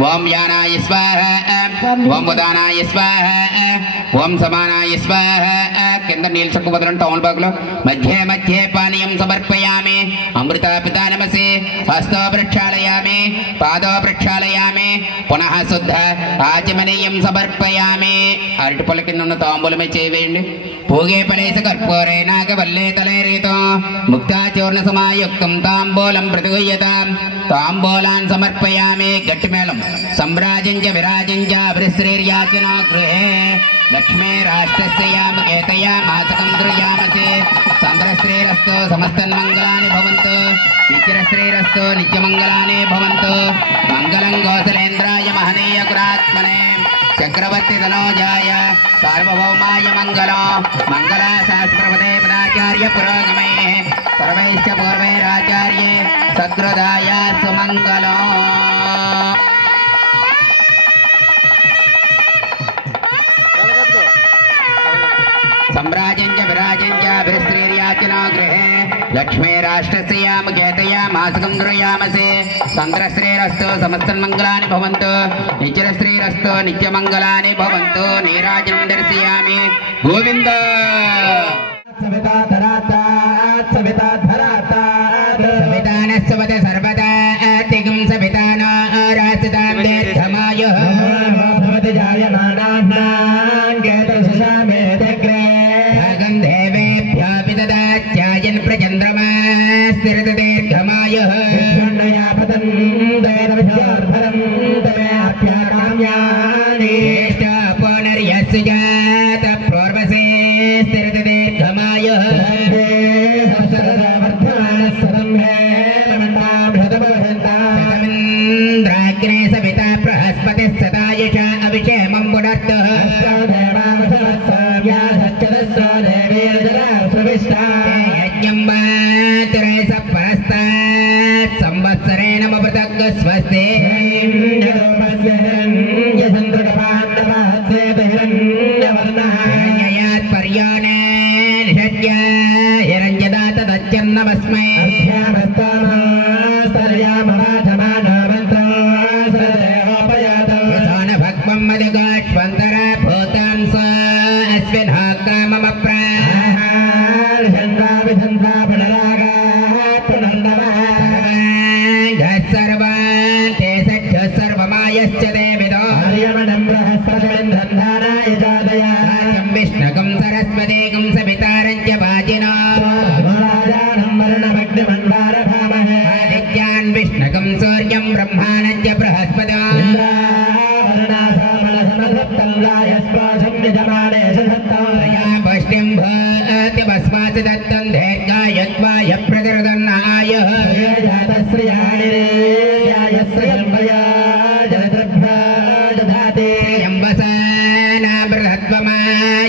ఓం యానాయ స్వాహ, ఓం ఉదానాయ స్వాహ, ఓం సమానాయ స్వాహ. కింద నీళ్ళు చక్కు వదలండి టౌన్ బాగులో. మధ్యే మధ్యే పానీయం సమర్పయామి. అమృత పితా నమసి. హస్తో ప్రక్షాళయామి, పాదో ప్రక్షాళయామి. పునః శుద్ధ ఆచమనీయం సమర్పయామి. అరటి పొల కింద ఉన్న తాంబూలమే చేయవేయండి. భోగే పలేశ కర్పూరే నాగవల్లే తలేరీతో ముక్తాచూర్ణ సమాయుక్తం తాంబూలం ప్రతిగుయ్యతాం. తాంబూలాన్ సమర్పయామి. గట్టి మేళం. సంరాజించ విరాజించ అభిశ్రీర్యాచనో గృహే లక్ష్మీ రాష్ట్రస్యామ ఏతయా మాసకం గృహ్యామసి. చంద్రశ్రీరస్తు సమస్తన్మంగళాని భవంతు. నిత్యశ్రీరస్తు నిత్యమంగళాని భవంతు. మంగళం గోసలేంద్రాయ మహనీయ గురాత్మనే చక్రవర్తి తనోజాయ సార్వభౌమాయ మంగళం. మంగళాశాస్త్రపదే పదాచార్య పురోగమే సర్వైశ్చ పూర్వైరాచార్యే సద్గృదాయ సుమంగళం. सम्राजञ्च विराजञ्च विरस्त्रीर्याचनो गृहे लक्ष्मी राष्ट्रस्याम केतया मासकं गृह्यामसे. चन्द्रश्रीरस्तु समस्तन्मङ्गलानि भवन्तु. नित्यश्रीरस्तु नित्यमङ्गलानि भवन्तु. नीराजनं दर्शयामि. गोविन्द सवितानस्वत सर्वदा तिगं सविताना रासितां दीर्घमायुः भवति जायमानानां केतुर्षशामेदग्रे भगं देवेभ्यो विददात्यायन् प्रचन्द्रमा स्थिरदीर्घमायुः पतन् देवभ्योर्भरं तमेऽप्याकाम्यानि पुनर्यस्य जात प्रोर्वसे स्थिरदीर्घमायुः शतमिन्द्राग्ने सविता बृहस्पतिः सदायुषा अभिषेमं पुनर्तः यज्ञं मातरे सपरस्तात् संवत्सरेण ममृतग् स्वस्ति ययात् पर्याणे निषज्य हिरञ्जदा तदच्चन्नमस्मै भक्मं मदिगाष्वन्तर भूतां स अस्मिन्हाकाममप्रा सर्वान् ते सख्य सर्वमायश्च देविदो विष्णुकं सरस्वतीकं सवितारं च वाजिनो आदित्यान् विष्णुकं सूर्यं ब्रह्माणं च बृहस्पतिं पुष्टिं भवति भस्मात् दत्तं दीर्घायत्वाय प्रतिरदन्नायः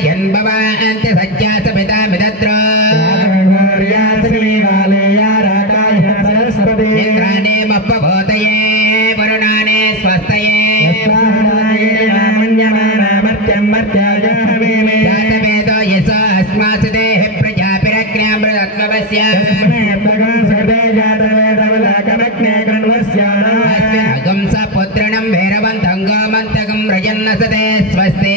यन्भवान्ति सज्जा सविता मिदत्र इन्द्राणे मप्पभूतये वरुणाने स्वस्तये जातवेदो यस अस्मासु देह प्रजापिरग्न्यामृतत्वस्य अस्मिन्नगं स पुत्रणं भैरवन्तं गोमन्तकं रजन्नसते स्वस्ति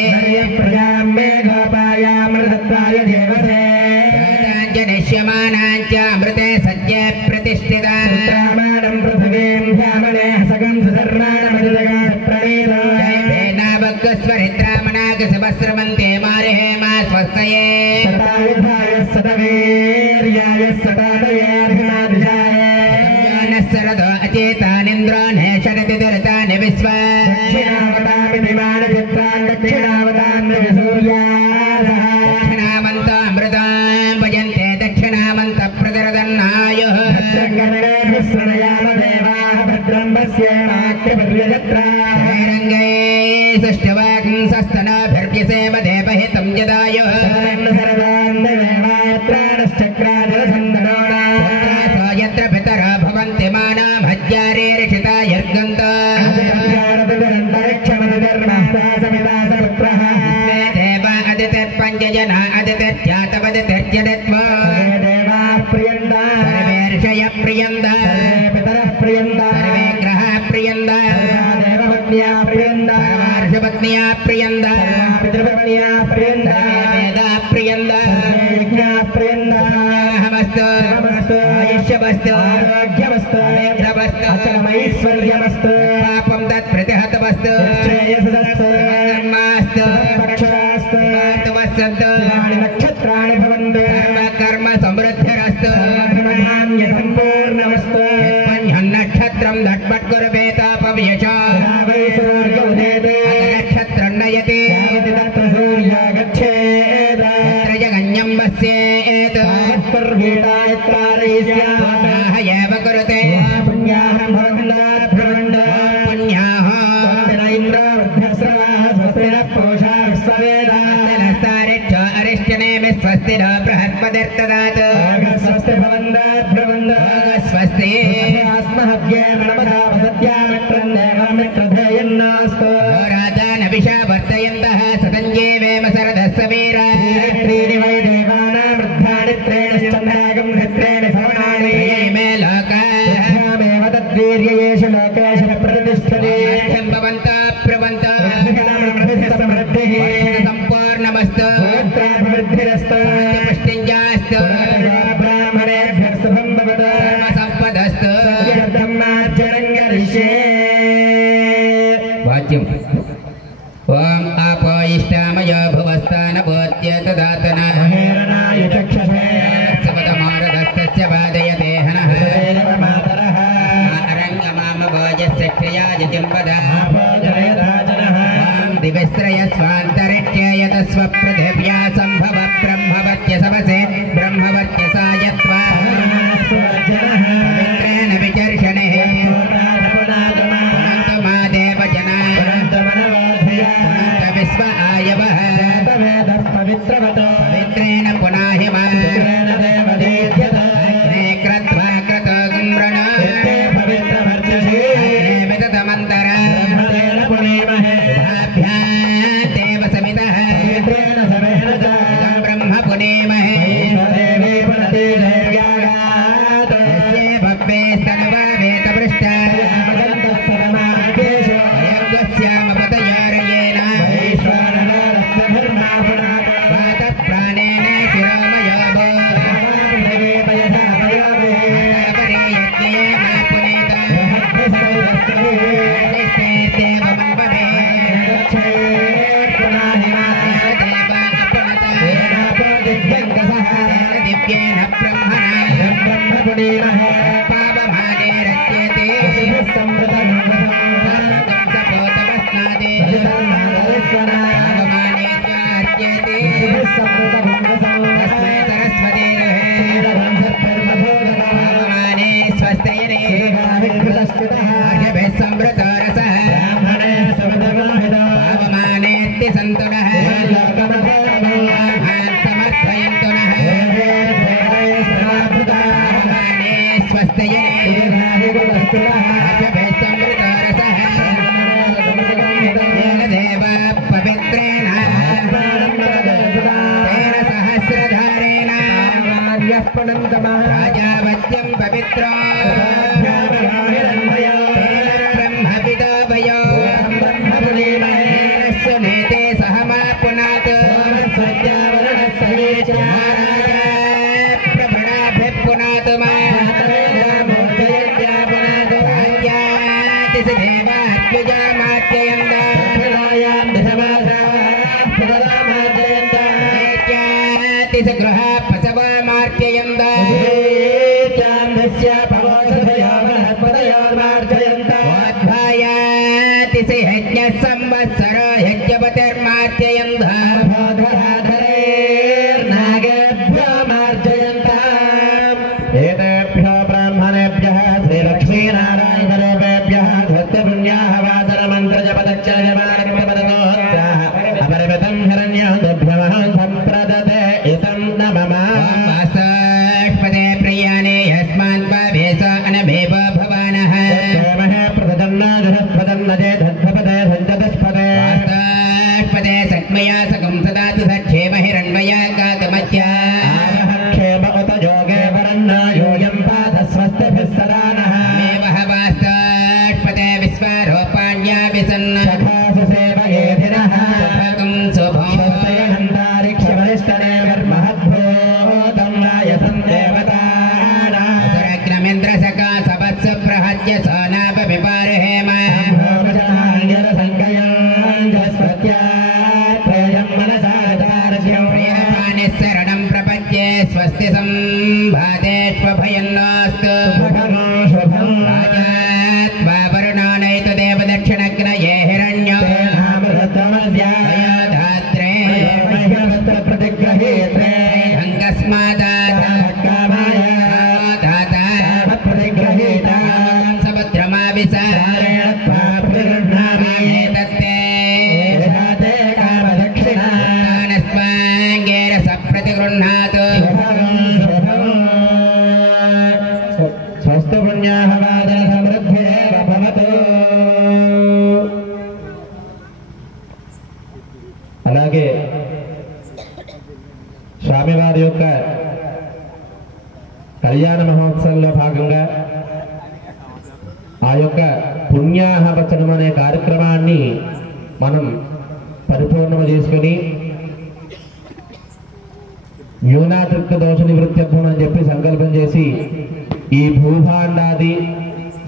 जनिष्यमानाञ्च अमृते सज्ज प्रतिष्ठितान् स्वरित्रामनागसवस्रवन्ते मारिहे मा स्वस्तये सरदो अचेतानिन्द्रो ने शरति दुरितानि विश्व दक्षिणावन्तो अमृतां भजन्ते दक्षिणावन्त प्रदरदन्नाय सस्तनाभिर्यसेव देवहितं यदायुः यत्र पितरा भवन्ति मानां हज्यारे रक्षिता यर्गन्ता देवा अदितिर्पञ्चजना अदितिर्जातवदितिर्जयत्वा सर्वे ऋषय प्रियन्दा पितरः प्रियन्दा सर्वे ग्रहाः प्रियन्दा देवपत्न्या प्रियन्दा सर्वार्षपत्न्या प्रियन्दा पितृपत्न्या प्रियन्दा वेदाः प्रियन्दा यज्ञाः प्रियन्दा हमस्तु आयुष्यमस्तु आरोग्यमस्तु वेत्रमस्तु अचलमैश्वर्यमस्तु पापं तत्प्रतिहतमस्तु श्रेयसस्तु कर्मास्तु पक्षास्तु तमस्सन्तु नक्षत्राणि भवन्तु कर्म समृद्धिरस्तु सम्पूर्णमस्तु नक्षत्रं धट्पट्कुरुवेतापव्यचा नक्षत्रं नयति तत्र सूर्य गच्छेत् तत्र जगन्यं वस्येत् पुण्याः एव कुरुते पुण्याः पुण्याः अरिष्टनेमि स्वस्ति न बृहस्पतिर्ददात् स्वस्ति स्वस्ति राजानभिषा वर्तयन्तः सतञ्जीवेम शरदः सवीरा त्रीणि वै देवानां वृद्धानि त्रेणश्चन्द्रागं मित्रेण श्रवणानि मे लोकामेव तद्वीर्येषु लोकेषु प्रतिष्ठते भवन्तः प्रवन्तः समृद्धिः सम्पूर्णमस्तु वृद्धिरस्तु पुष्टिञ्जास्तु ब्राह्मणेभ्यः शुभं भवतु सम्पदस्तु वाच्यम् ओम आपो इष्टामयो भुवस्तानभूत्य तदातना महेरणाय चक्षुषे सपदमारदस्तस्य वादयते हनः मातरः अरङ्गमामभोजस्य क्रियाय जम्पदा भोजयराजनः ओम दिवस्त्रय स्वान्तरिक्षे यतस्वपृथिव्या सम्भव ब्रह्मवत्य समसे ब्रह्मवत्य सायत्वा पवित्रेण विचर्षणे विश्व आयवः पवित्रेण पुनाहिमा कृत्वा कृतो गुम्रण विदतमन्तर देव समितः ब्रह्म पुनेमहे भव्ये स्तनवा वेतपृष्टा राजावत्यं पवित्रो ब्रह्मपिताभयो सुनीते सहमा पुनात् प्रभणाभिः पुनात् गृह पसव मार्जयन्त यज्ञ संवत्सर यज्ञपतिर्मार्जयन्त नागेभ्यो मार्जयन्त एतेभ्यो ब्राह्मणेभ्यः श्रीलक्ष्मीनारायणरूपेभ्यः सत्यपुण्याः वाचनमन्त्रज अपरिमितं हिरण्यदभ्यमहं सम्प्रदते इतं न मम वास्तस्पदे प्रियाणे यस्मान् पावेश अनभेव भवानः महे प्रदन्नाजहस्पदन्नजे धद्भपदे सञ्जतस्पदे वास्तस्पदे सक्मया सकं सदातु सक्षेम हिरण्मया गातमच्या क्षेम उत योगे वरन्ना योऽयं पादस्वस्तिभिः सदा नः मेवः वास्तस्पदे विश्वारोपाण्या विसन्न सखासु सेवयेधिनः सुभगं शुभं स्वयहन्तारिक्षवरिष्ठने वर्महद्भूतं वायसं देवतानां सुरग्रमेन्द्रसका सवत्सु प्रहत्य सोनापविपारहेम शरणं प्रपद्ये स्वस्ति सम्भादेष्वभयन्नास्तु राजात्वा वरुणानैतु देवदक्षिणग्नये हिरण्यो धात्रे अङ्गस्मादाता समुद्रमाविसारेतत्ते स्वाङ्गेन सप्रतिगृह्णातु స్వస్థ పుణ్యాహవాదన సమృద్ధిరేవ భవతు. అలాగే స్వామివారి యొక్క కళ్యాణ మహోత్సవంలో భాగంగా ఆ యొక్క పుణ్యాహవచనం అనే కార్యక్రమాన్ని మనం పరిపూర్ణం చేసుకుని న్యూనాతృప్త దోష నివృత్త్యర్థం అని చెప్పి సంకల్పం చేసి ఈ భూభాండాది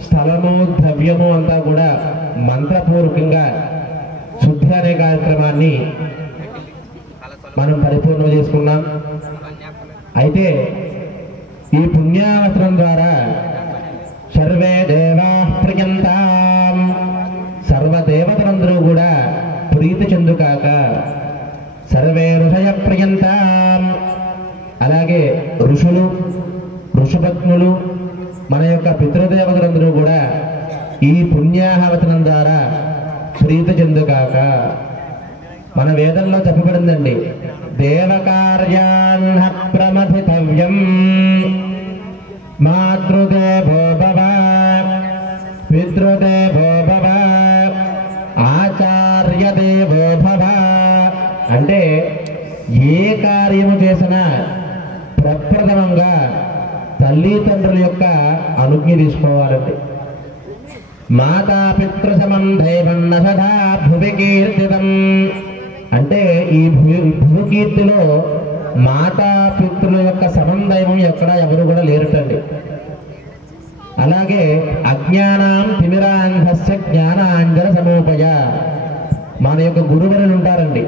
స్థలము ద్రవ్యము అంతా కూడా మంత్రపూర్వకంగా శుద్ధి అనే కార్యక్రమాన్ని మనం పరిపూర్ణం చేసుకున్నాం. అయితే ఈ పుణ్యావసరం ద్వారా సర్వే దేవా ప్రియంతాం, సర్వదేవతలందరూ కూడా ప్రీతి చెందుకాక, సర్వే ఋషయ ప్రియంతాం, అలాగే ఋషులు ఋషుపత్నులు మన యొక్క పితృదేవతలందరూ కూడా ఈ పుణ్యాహవచనం ద్వారా ప్రీతి చెందుకాక. మన వేదంలో చెప్పబడిందండి, దేవకార్యాన్న ప్రమథితవ్యం మాతృదేవో భవ పితృదేవో భవ ఆచార్యదేవో భవ. అంటే ఏ కార్యము చేసినా ప్రప్రథమంగా తల్లిదండ్రుల యొక్క అనుజ్ఞ తీసుకోవాలండి. మాతాపితృసమం దైవం సదా భువి కీర్తితం. అంటే ఈ భూకీర్తిలో మాతాపితృల యొక్క సమన్వయం ఎక్కడ ఎవరు కూడా లేరుటండి. అలాగే అజ్ఞానం తిమిరాంధస్య జ్ఞానాంజన సమూపయ. మన యొక్క గురువులు ఉంటారండి,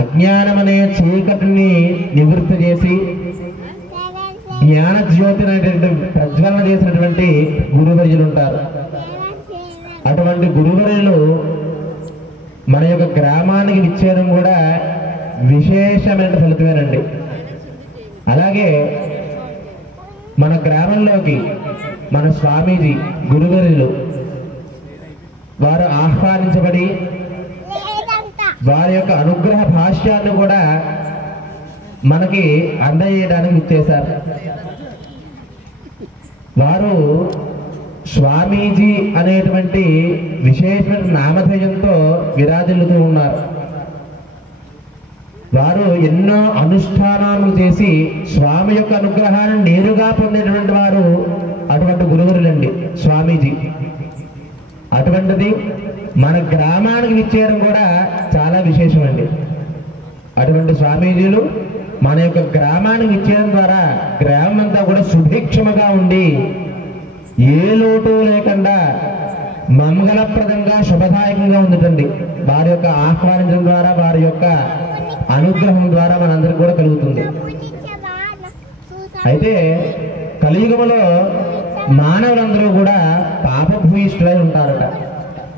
అజ్ఞానం అనే చీకటిని నివృత్తి చేసి జ్ఞాన జ్యోతి అనేటువంటి ప్రజ్వలన చేసినటువంటి గురువర్యులు ఉంటారు. అటువంటి గురువర్యులు మన యొక్క గ్రామానికి విచ్చేయడం కూడా విశేషమైన ఫలితమేనండి. అలాగే మన గ్రామంలోకి మన స్వామీజీ గురువర్యులు వారు ఆహ్వానించబడి వారి యొక్క అనుగ్రహ భాష్యాన్ని కూడా మనకి అందజేయడానికి ఇచ్చేశారు. వారు స్వామీజీ అనేటువంటి విశేషమైన నామధేయంతో విరాజిల్లుతూ ఉన్నారు. వారు ఎన్నో అనుష్ఠానాలు చేసి స్వామి యొక్క అనుగ్రహాన్ని నేరుగా పొందేటువంటి వారు అటువంటి గురువులండి స్వామీజీ. అటువంటిది మన గ్రామానికి విచ్చేయడం కూడా చాలా విశేషమండి. అటువంటి స్వామీజీలు మన యొక్క గ్రామానికి ఇచ్చేయడం ద్వారా గ్రామం అంతా కూడా సుభిక్షముగా ఉండి ఏ లోటు లేకుండా మంగళప్రదంగా శుభదాయకంగా ఉందండి. వారి యొక్క ఆహ్వానించడం ద్వారా వారి యొక్క అనుగ్రహం ద్వారా మనందరికి కూడా కలుగుతుంది. అయితే కలియుగంలో మానవులందరూ కూడా పాపభూయిష్ఠులై ఉంటారట.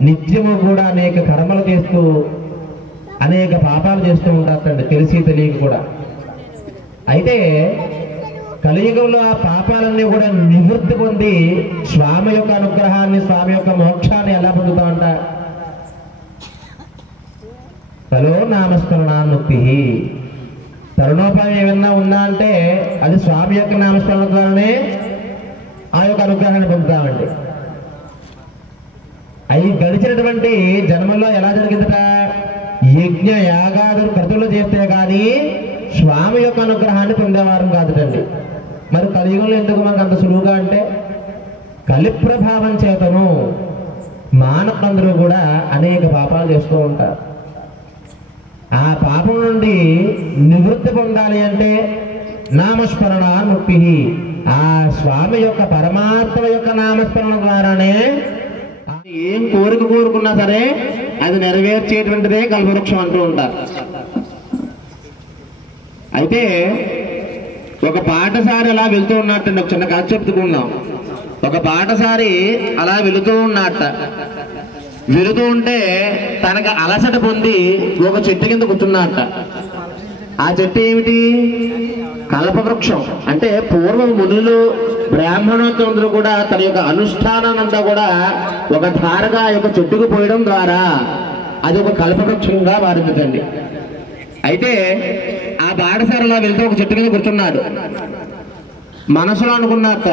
నిత్యము కూడా అనేక కర్మలు చేస్తూ అనేక పాపాలు చేస్తూ ఉంటారండి, తెలిసి తెలియక కూడా. అయితే కలియుగంలో ఆ పాపాలన్నీ కూడా నివృత్తి పొంది స్వామి యొక్క అనుగ్రహాన్ని, స్వామి యొక్క మోక్షాన్ని ఎలా పొందుతామంట? తలో నామస్మరణాన్ముక్తి. తరుణోపాయం ఏమన్నా ఉందా అంటే అది స్వామి యొక్క నామస్మరణ ద్వారానే ఆ యొక్క అనుగ్రహాన్ని పొందుతామండి. అవి గడిచినటువంటి జన్మల్లో ఎలా జరిగిందట? యజ్ఞ యాగాదులు క్రతువులు చేస్తే కానీ స్వామి యొక్క అనుగ్రహాన్ని పొందేవారం కాదుటండి. మరి కలియుగంలో ఎందుకు మనకు అంత సులువుగా అంటే కలి ప్రభావం చేతను మానవులందరూ కూడా అనేక పాపాలు చేస్తూ ఉంటారు. ఆ పాపం నుండి నివృత్తి పొందాలి అంటే నామస్మరణ ముక్తి. ఆ స్వామి యొక్క పరమాత్మ యొక్క నామస్మరణ ద్వారానే ఏం కోరిక కోరుకున్నా సరే అది నెరవేర్చేటువంటిదే కల్పవృక్షం అంటూ ఉంటారు. అయితే ఒక పాఠశాల అలా వెళ్తూ ఉన్నట్టండి. ఒక చిన్న కథ చెప్పుకుందాం. ఒక పాఠశారి అలా వెళుతూ ఉన్నట్ట. వెళుతూ ఉంటే తనకు అలసట పొంది ఒక చెట్టు కింద కూర్చున్నట్ట. ఆ చెట్టు ఏమిటి? కల్పవృక్షం. అంటే పూర్వం మునులు బ్రాహ్మణోత్తములు కూడా తన యొక్క అనుష్ఠానాన్నంతా కూడా ఒక ధారగా ఆ యొక్క చెట్టుకు పోయడం ద్వారా అది ఒక కల్పవృక్షంగా మారిందండి. అయితే ఆ బాటసారిలా వెళ్తూ ఒక చెట్టు మీద కూర్చున్నాడు. మనసులో అనుకున్నట్ట,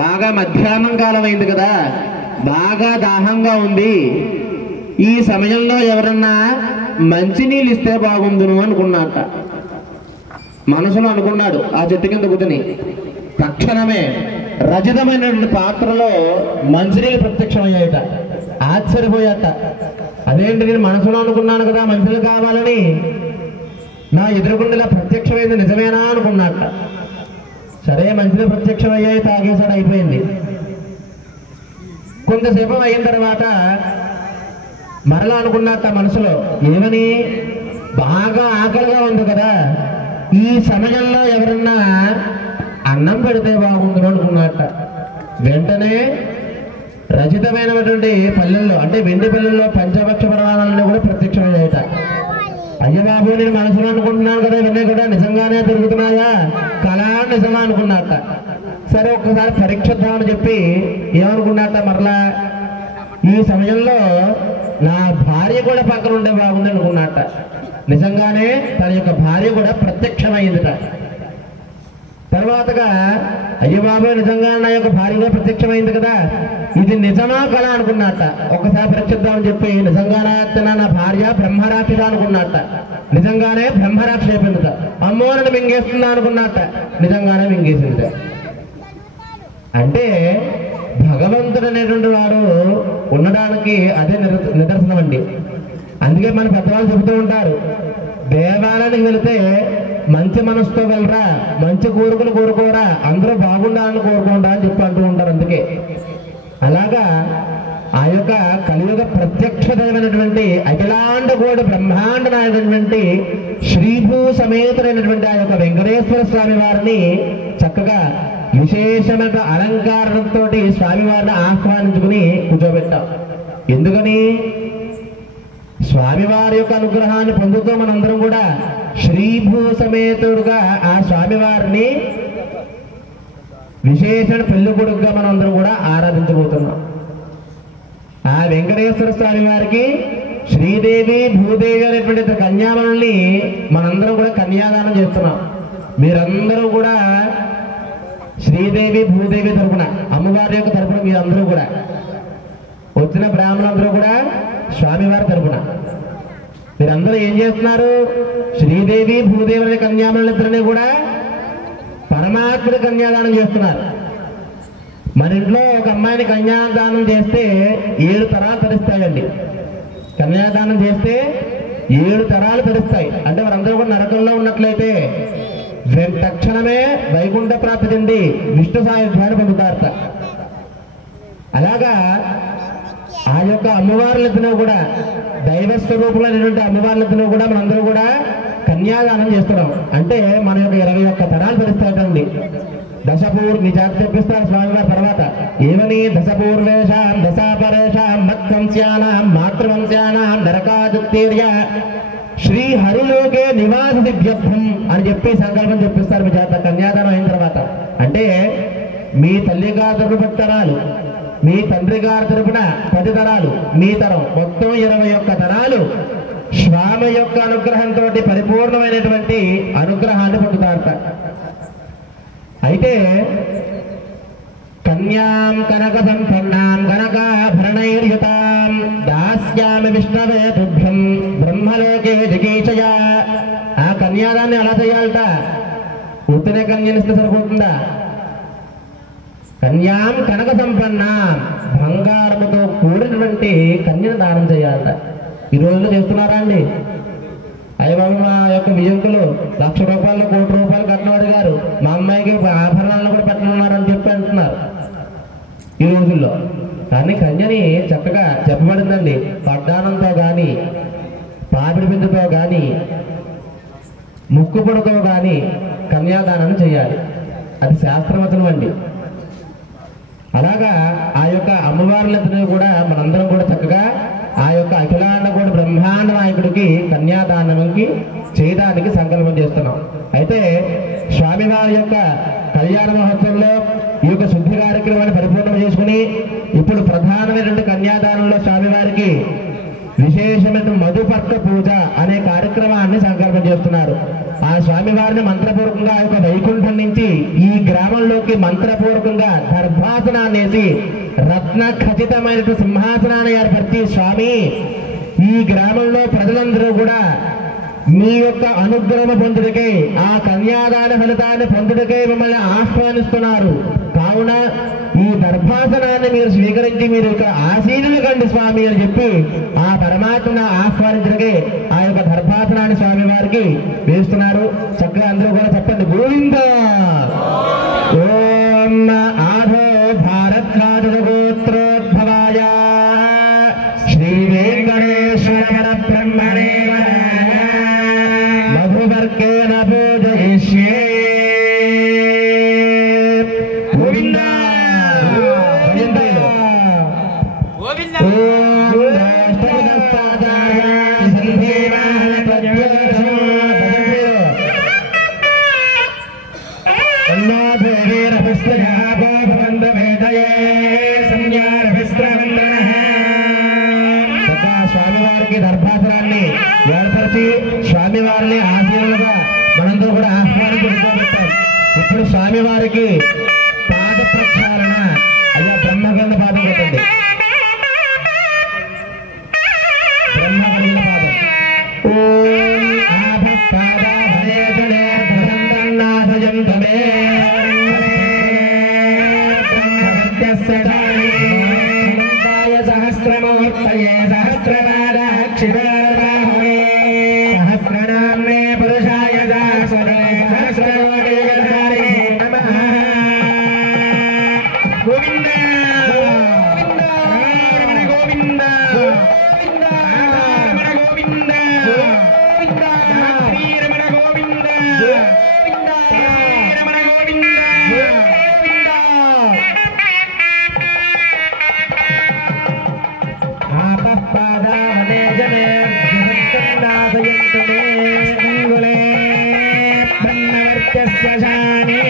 బాగా మధ్యాహ్నం కాలం అయింది కదా, బాగా దాహంగా ఉంది, ఈ సమయంలో ఎవరన్నా మంచినీళ్ళు ఇస్తే బాగుందును అనుకున్నట్ట. మనసులో అనుకున్నాడు. ఆ చెట్టు కింద కూర్చుని తక్షణమే రజతమైనటువంటి పాత్రలో మంచినీళ్ళు ప్రత్యక్షమయ్యాయట. ఆశ్చర్యపోయాట. అదేంటి, నేను మనసులో అనుకున్నాను కదా మంచినీళ్ళు కావాలని, నా ఎదురుగుండలా ప్రత్యక్షమైంది నిజమేనా అనుకున్నట్ట. సరే మంచినీళ్ళు ప్రత్యక్షమయ్యాయి, తాగేసాడు, అయిపోయింది. కొంతసేపు అయిన తర్వాత మరలా అనుకున్నట్ట మనసులో, ఏమని, బాగా ఆకలిగా ఉంది కదా, ఈ సమయంలో ఎవరన్నా అన్నం పెడితే బాగుంటుంది అనుకున్నట్ట. వెంటనే రచితమైనటువంటి పల్లెల్లో, అంటే వెండి పల్లెల్లో పంచపక్ష పర్వాలన్నీ కూడా ప్రత్యక్షమయ్యాయట. అయ్య బాబు, నేను మనసులో అనుకుంటున్నాను కదా, ఇవన్నీ కూడా నిజంగానే దొరుకుతున్నాయా, కళా నిజమా అనుకున్నట్ట. సరే ఒక్కసారి పరీక్షిద్దామని చెప్పి ఏమనుకున్నట్ట, మరలా ఈ సమయంలో నా భార్య కూడా పక్కన ఉండే బాగుంది అనుకున్నట్ట. నిజంగానే తన యొక్క భార్య కూడా ప్రత్యక్షమైందిట. తర్వాతగా అయ్య బాబు, నిజంగా నా యొక్క భార్యగా ప్రత్యక్షమైంది కదా, ఇది నిజమా కళ అనుకున్నట్ట. ఒకసారి పరీక్షిద్దామని చెప్పి నిజంగానే నా భార్య బ్రహ్మరాక్షిగా అనుకున్నట్ట. నిజంగానే బ్రహ్మరాక్షి అయిపోయిందిట. అమ్మో నన్ను మింగేస్తుందా అనుకున్నట్ట. నిజంగానే మింగేసిందిట. అంటే భగవంతుడు అనేటువంటి వాడు ఉండడానికి అదే నిదర్శనం అండి. అందుకే మన పెద్దవాళ్ళు చెబుతూ ఉంటారు, దేవాలయానికి వెళితే మంచి మనసుతో వెళ్ళరా, మంచి కోరికలు కోరుకోరా, అందరూ బాగుండాలని కోరుకోండా అని చెప్పి అంటూ ఉంటారు. అందుకే అలాగా ఆ యొక్క కలియుగ ప్రత్యక్ష దైవమైనటువంటి అఖిలాండ కోటి బ్రహ్మాండ నాయకుడైనటువంటి శ్రీభూ సమేతుడైనటువంటి ఆ యొక్క వెంకటేశ్వర స్వామి వారిని చక్కగా విశేషమైన అలంకారంతో స్వామివారిని ఆహ్వానించుకుని కూర్చోబెట్టాం. ఎందుకని? స్వామివారి యొక్క అనుగ్రహాన్ని పొందుతూ మనందరం కూడా శ్రీభూ సమేతుడుగా ఆ స్వామివారిని విశేషణ పెళ్లి కొడుకుగా మనందరం కూడా ఆరాధించబోతున్నాం. ఆ వెంకటేశ్వర స్వామి వారికి శ్రీదేవి భూదేవి అనేటువంటి కన్యామణుల్ని మనందరం కూడా కన్యాదానం చేస్తున్నాం. మీరందరూ కూడా శ్రీదేవి భూదేవి తరపున, అమ్మవారి యొక్క తరపున మీరందరూ కూడా, వచ్చిన బ్రాహ్మణులందరూ కూడా స్వామివారి తరపున మీరందరూ ఏం చేస్తున్నారు? శ్రీదేవి భూదేవి అనే కన్యామణులిద్దరినీ కూడా పరమాత్ముడి కన్యాదానం చేస్తున్నారు. మన ఇంట్లో ఒక అమ్మాయిని కన్యాదానం చేస్తే 7 తరాలు తరిస్తాయండి. కన్యాదానం చేస్తే 7 తరాలు తరిస్తాయి. అంటే వారందరూ కూడా నరకంలో ఉన్నట్లయితే తక్షణమే వైకుంఠ ప్రాప్తి చెంది విష్ణు సాయుధ్యాన్ని పొందుతారట. అలాగా ఆ యొక్క అమ్మవార్లతో కూడా, దైవస్వరూపులైనటువంటి అమ్మవార్లతో కూడా మనందరూ కూడా కన్యాదానం చేస్తున్నాం. అంటే మన యొక్క 21 తరాలు తరిస్తాయండి. దశపూర్ నిజాతి చెప్పిస్తారు స్వామివారి తర్వాత ఏమని, దశపూర్వేషాం దశాపరేషాం మత్వంశ్యానాం మాతృవంశ్యానాం నరకాదుత్తీర్య శ్రీ హరిలోకే నివాస సిద్ధ్యర్థం అని చెప్పి సంకల్పం చెప్పిస్తారు మీ చేత కన్యాదానం అయిన తర్వాత. అంటే మీ తల్లి గారి తరపున 10 తరాలు, మీ తండ్రి గారి తరపున 10 తరాలు, మీ తరం మొత్తం 21 తరాలు స్వామి యొక్క అనుగ్రహంతో పరిపూర్ణమైనటువంటి అనుగ్రహాన్ని పొందుతారట. అయితే కన్యాం కనక సంపన్నాం కనకాభరణైర్యుతాం దాస్యామి విష్ణవే తుభ్యం బ్రహ్మలోకే జిగీషయా. ఆ కన్యాదాన్ని ఎలా చేయాలట? ఉత్తనే కన్యనిస్తే సరిపోతుందా? కన్యాం కనక సంపన్నాం, బంగారముతో కూడినటువంటి కన్యను దానం చేయాలట. ఈ రోజుల్లో చేస్తున్నారా అండి? అయ్యబాబు మా యొక్క విజంకులు ₹1,00,000 ₹1,00,00,000 కట్టినవారు గారు మా అమ్మాయికి ఆభరణాలను కూడా పెట్టనున్నారు అని చెప్పి అంటున్నారు ఈ రోజుల్లో. కానీ కన్యని చక్కగా చెప్పబడిందండి, పడ్డానంతో కానీ పాపిడి బిందుతో కానీ ముక్కు పొడతో కానీ కన్యాదానాన్ని చేయాలి. అది శాస్త్రవచనం అండి. అలాగా ఆ యొక్క అమ్మవార్లందరినీ కూడా మనందరం కూడా చక్కగా ఆ యొక్క అఖిలాండ కూడా బ్రహ్మాండ నాయకుడికి కన్యాదానానికి చేయడానికి సంకల్పం చేస్తున్నాం. అయితే స్వామివారి యొక్క కళ్యాణ మహోత్సవంలో ఈ యొక్క శుద్ధి కార్యక్రమాన్ని పరిపూర్ణం చేసుకుని ఇప్పుడు ప్రధానమైనటువంటి కన్యాదానంలో స్వామివారికి విశేషమైన మధుపర్క పూజ అనే కార్యక్రమాన్ని సంకల్పం చేస్తున్నారు. ఆ స్వామివారిని మంత్రపూర్వకంగా ఆ యొక్క వైకుంఠం నుంచి ఈ గ్రామంలోకి మంత్రపూర్వకంగా గర్భాసనాన్ని వేసి రత్న ఖచ్చితమైన సింహాసనాన్ని ఏర్పరిచి, స్వామి ఈ గ్రామంలో ప్రజలందరూ కూడా మీ యొక్క అనుగ్రహం పొందుటకై, ఆ కన్యాదాన ఫలితాన్ని పొందుటకై మిమ్మల్ని ఆహ్వానిస్తున్నారు. కావున ఈ దర్భాసనాన్ని మీరు స్వీకరించి మీరు యొక్క ఆశీనులు కండి స్వామి అని చెప్పి ఆ పరమాత్మను ఆహ్వానించడకే ఆ యొక్క దర్భాసనాన్ని స్వామి వారికి వేస్తున్నారు. చక్కగా అందరూ కూడా చెప్పండి గోవింద. ఓం ఆధో భారద్వాజగోత్రోద్భవాయ శ్రీ వెంకటేశ్వర బ్రహ్మణే మధువర్గేణ పూజయిష్యే. గోవింద గోవింద. స్వామివారికి దర్భాసనాన్ని ఏర్పరిచి స్వామివారిని ఆశీనులుగా మనందరూ కూడా ఆహ్వానించుకుంటాం. ఇప్పుడు స్వామివారికి పాద ప్రక్షాళన అయ్యా బ్రహ్మగంధ పాదం కొట్టండి. బ్రహ్మగంధ పాదం. ఓం ఆపత్పాదాభయేతనేర్భయంతమే సహస్రమూర్తయే సహస్రపాదాక్షిరాహవే సహస్రనామ్నే పురుషాయ సహస్రే సహస్రకోటిగణారిణే నమః. గోవింద రమణ గోవింద గోవింద రమణ గోవింద గోవింద రమణ గోవింద గోవింద రమణ గోవింద గోవింద. ఆపఃపాదావనే జనేర్జనకందాసయంతు మే అంగులే బ్రహ్మవర్చస్వ శానే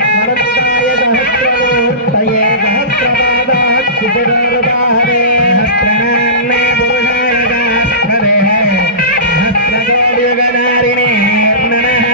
సహస్రాయ సహస్రమూర్తయే సహస్రపాదాక్షిశిరోరుదాహరే సహస్రనామ్నే పురుషాయ సహస్రదే సహస్రకోటియుగనారిణే నమః.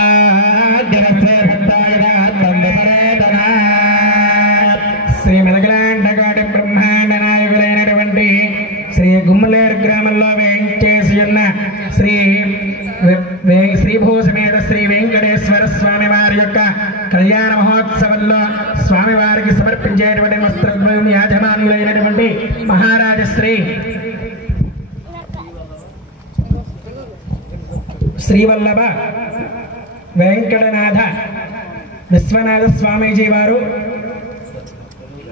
సౌభాగ్యవస్తే భక్తాయ మహోత్సవంలో స్వామివారికి సమర్పించేటువంటి వస్త్రద్వయం యాజమానులైనటువంటి మహారాజశ్రీ శ్రీవల్లభ వెంకటనాథ విశ్వనాథ స్వామీజీ వారు,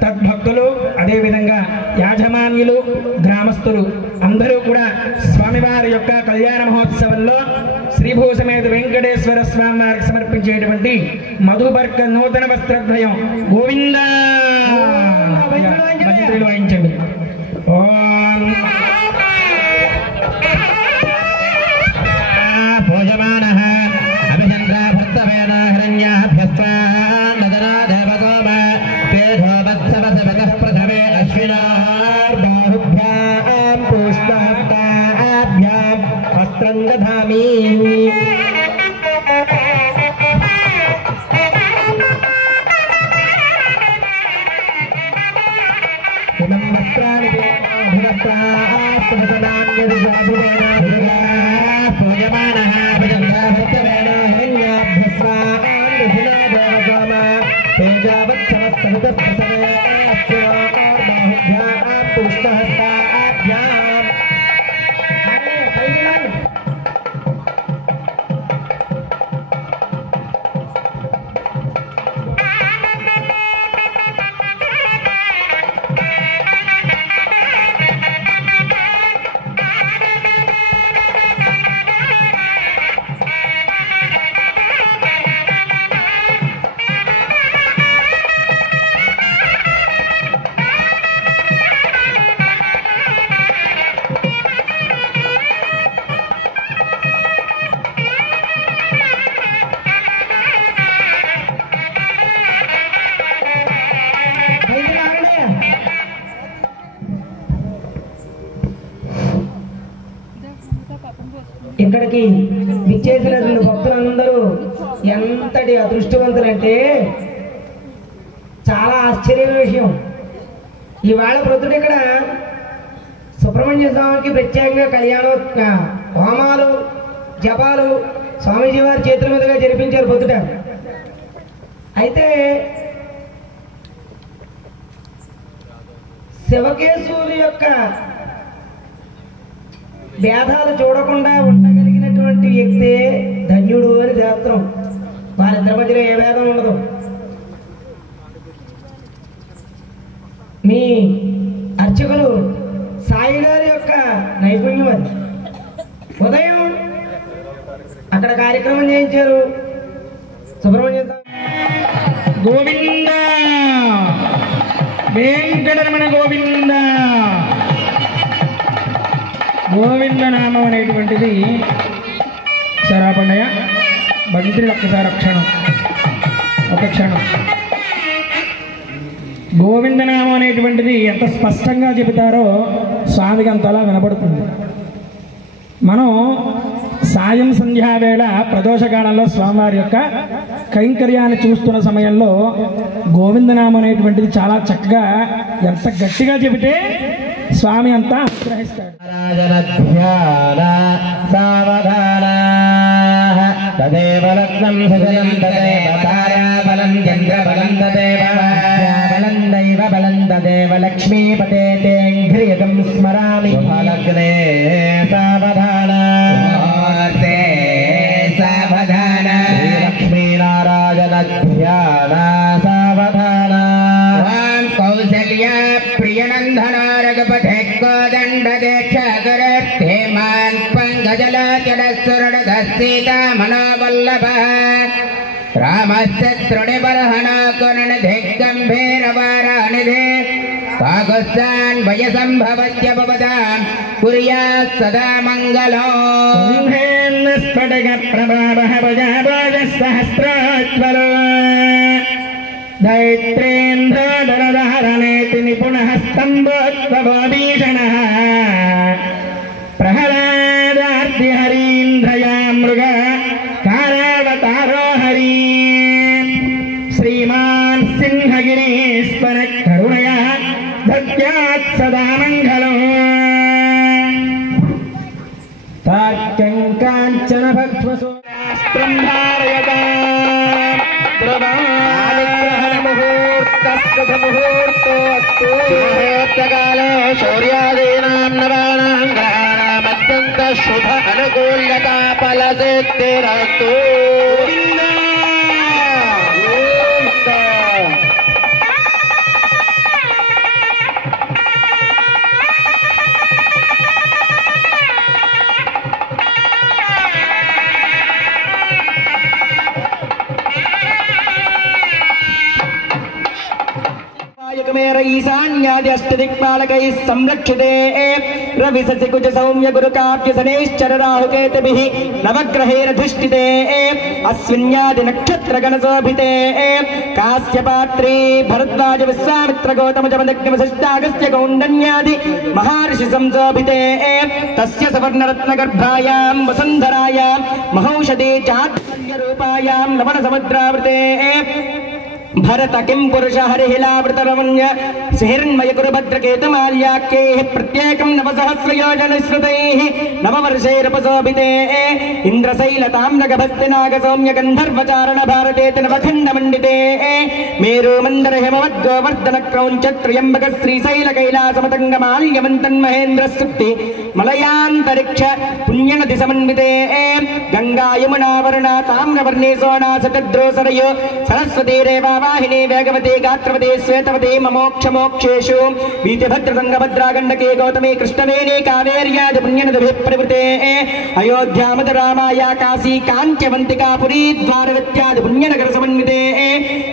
తద్భక్తులు, అదేవిధంగా యాజమాన్యులు, గ్రామస్తులు అందరూ కూడా స్వామివారి యొక్క కళ్యాణ మహోత్సవంలో శ్రీభూసమేత వెంకటేశ్వర స్వామి వారికి సమర్పించేటువంటి మధుబర్క నూతన వస్త్రద్వయం గోవిందా మంత్రులు వాయించండి. ఓం భోజమానః అభిచంద్రా భర్తవేన హిరణ్యాభ్యస్వాన్నదనాదేవగోమ పేధో వత్సవసవతః ప్రథమే అశ్వినార్బాహుభ్యాం పుష్పహస్తాభ్యాం వస్త్రం దధామి. ఇదం వస్త్రాని పూజమానః అభిచంద్రా భర్తవేన హిరణ్యాభ్యస్వాన్నదనాదేవగోమ పేజావత్సవసవతః ప్రథమే అశ్వినార్బాహుభ్యాం పుష్పహస్తాభ్యాం. ఇక్కడికి విచ్చేసినటువంటి భక్తులందరూ ఎంతటి అదృష్టవంతులంటే చాలా ఆశ్చర్యమైన విషయం. ఈవేళ ప్రొద్దుట ఇక్కడ సుబ్రహ్మణ్య స్వామికి ప్రత్యేకంగా కళ్యాణ హోమాలు జపాలు స్వామీజీ వారి చేతుల మీదుగా జరిపించారు పొద్దుట. అయితే శివకేశవుల యొక్క భేదాలు చూడకుండా ఉండగలిగినటువంటి వ్యక్తే ధన్యుడు అని శాస్త్రం. వారిద్దరి మధ్యలో ఏ భేదం ఉండదు. మీ అర్చకులు సాయి గారి యొక్క నైపుణ్యం అది. ఉదయం అక్కడ కార్యక్రమం చేయించారు. సుబ్రహ్మణ్య గోవింద వెంకటరమణ గోవింద. గోవింద నామం అనేటువంటిది సరాపండయ మంత్రి ఒక్కసారి ఒక క్షణం. గోవిందనామం అనేటువంటిది ఎంత స్పష్టంగా చెబుతారో స్వామికి అంతలా వినపడుతుంది. మనం సాయం సంధ్యావేళ ప్రదోషకాలంలో స్వామివారి యొక్క కైంకర్యాన్ని చూస్తున్న సమయంలో గోవిందనామం అనేటువంటిది చాలా చక్కగా ఎంత గట్టిగా చెబితే స్వామి అంతా అనుగ్రహిస్తాడు. తదేవ లగ్నం సజనం తదేవ తారాబలం చంద్రబలం తదేవ బలం దైవ బలం తదేవ లక్ష్మీపతే తేంఘ్రియకం స్మరామి. లగ్నే సావధాన సావధాన లక్ష్మీనారాయణ ధ్యాన సావధాన. కౌసల్యా ప్రియనందనా రఘుపతే కోదండ దీక్షాకరే మాన్ పంకజలాచల సీతా మనోవల్లభ రామశత్రుని బలహనాకున దిగ్గంభీరవారానిధే కాకుత్సాన్ వయసంభవత్యపదాం కుర్యాత్ సదా మంగళం. స్ఫటిక ప్రభావః సహస్రాజ్వలో దైత్రేంద్రధరధారణేతి నిపుణః స్తంభోద్భవభీషణః ప్రహ్లాదార్తిహరీంద్రయా మృగ కారావతారో హరి శ్రీమాన్ సింహగిరీశ్వర కరుణయా దద్యాత్ సదా మంగళం. తాక్యం కాంచన భక్ష్మసోస్త్రం ధారయతాం मुहूर्तोऽस्तु मुहूर्तकाले शौर्यादीनां नवानां ग्रहाणाम् अत्यन्त शुभ अनुकूल्यता फलसिद्धिरस्तु। ईशान्यादि अष्टदिक्पालकैः संरक्षिते रविशशिकुज सौम्य गुरुकाव्य शनैश्चर राहुकेतुभिः नवग्रहेरधिष्ठिते अश्विन्यादि नक्षत्रगणशोभिते कास्यपात्रे भरद्वाज विश्वामित्र गौतम जमदग्नि वसिष्ठागस्त्य कौण्डन्यादि महर्षि संशोभिते तस्य सवर्णरत्नगर्भायां वसुन्धरायां महौषधे चात्मन्यरूपायां लवणसमुद्रावृते भरत किं पुरुष हरिहिलावृतरमण्य सिहिर्मय कुरुभद्रकेतुमाल्याख्यैः प्रत्येकं नवसहस्रयोजनश्रुतैः नववर्षैरुपशोभिते इन्द्रशैलताम्रगभस्तिनागसौम्य गन्धर्वचारण भारते नवखण्डमण्डिते मेरुमन्दर हिमवद्गोवर्धन क्रौञ्च त्र्यम्बक श्रीशैलकैलासमतङ्गमाल्यवन्तन्महेन्द्रस्तुक्ति मलयान्तरिक्ष पुण्यनदि समन्विते गंगा यमुना वरुणा ताम्रवर्णे सोना सतद्रोसरयो सरस्वती रेवा वाहिनी वेगवती गात्रवती श्वेतवती ममोक्षमोक्षेषु वीतिभद्रतुङ्गभद्रा गण्डकी गौतमी कृष्णवेणी कावेर्यादि पुण्यनदिभिः परिवृते अयोध्या मधुरामाया काशी काञ्चवन्तिका पुरी द्वारवत्यादि पुण्यनगर समन्विते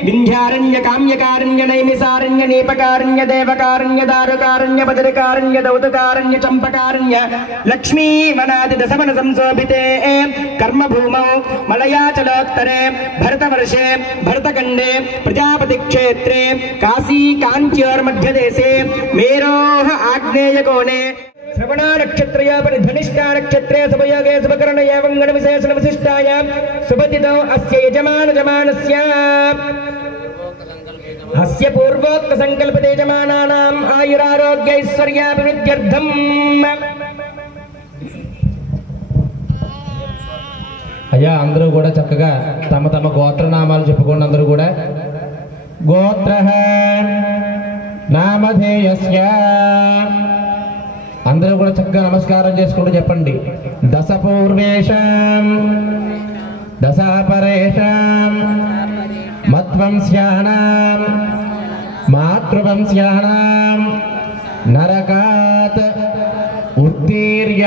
विन्ध्यारण्य काम्यकारण्य नैमिसारण्य नीपकारण्य देवकारण्य दारुकारण्य बदरिकारण्य दौतकारण्य चम्पकारण्य लक्ष्मी वनादि दशवन संशोभिते कर्मभूमौ मलयाचलोत्तरे भरतवर्षे भरतखण्डे प्रजापति क्षेत्रे काशी कांच्योर्मध्यदेशे मेरोः आग्नेयकोणे श्रवणा नक्षत्रया परिधनिष्ठा नक्षत्रे शुभयोगे शुभकरण एवं गणविशेषण विशिष्टायां शुभतिथौ अस्य यजमानस्य अस्य पूर्वोक्त संकल्पते यजमानानाम् आयुरारोग्य ऐश्वर्याभिवृद्ध्यर्थम् అయ్యా అందరూ కూడా చక్కగా తమ తమ గోత్రనామాలు చెప్పుకోండి. అందరూ కూడా గోత్రః నామధేయస్య అందరూ కూడా చక్కగా నమస్కారం చేసుకుంటూ చెప్పండి. దశ పూర్వేషాం దశాపరేషాం మత్వంస్యానాం మాతృవంస్యానాం నరకాత్ ఉత్తీర్య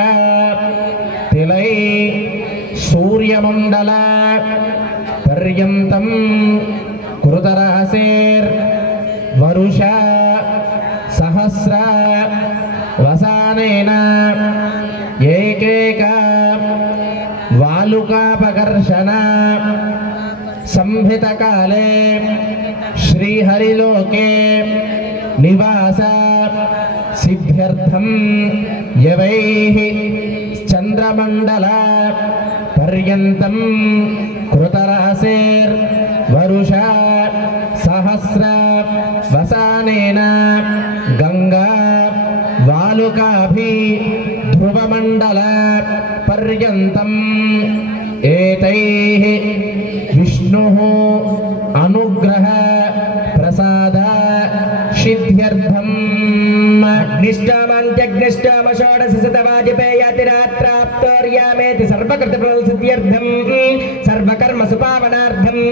తిలై सूर्यमंडल पर्यंतं कृतरासेर वरुष सहस्र वसानेन एकैक वालुकापकर्षण संहित काले श्रीहरिलोके निवास सिद्ध्यर्थं यवैः चंद्रमंडल पर्यंतं कृतरासेर वरुष सहस्र वसानेन गंगा वालुकाभि ध्रुवमंडल पर्यंतं एतैः विष्णुः अनुग्रह प्रसाद सिद्ध्यर्थम् अग्निष्टामान्त्यग्निष्टाम षोडशशतवाजपेयातिरात्राप्तोर्यामेति सर्वकृतफलसिद्ध्यर्थम् सर्वकर्म सुपावनार्थम्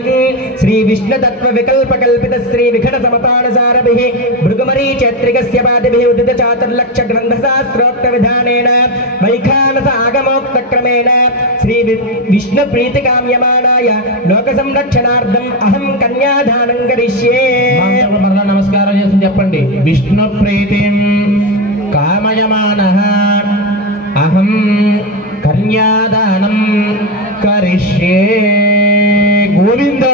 श्री विष्णुतत्व विकल्पकल्पित श्री विघट समतानुसारभिः भृगुमरीचैत्रिकस्य पादिभिः उदित चातुर्लक्ष ग्रन्थशास्त्रोक्त विधानेन वैखानस आगमोक्तक्रमेण श्री विष्णु प्रीतिकाम्यमानाय लोक संरक्षणार्थम् अहं कन्यादानं करिष्ये. नमस्कार చెప్పండి. విష్ణు ప్రీతిం కామయమానః అహం కన్యాదానం కరిష్యే. గోవింద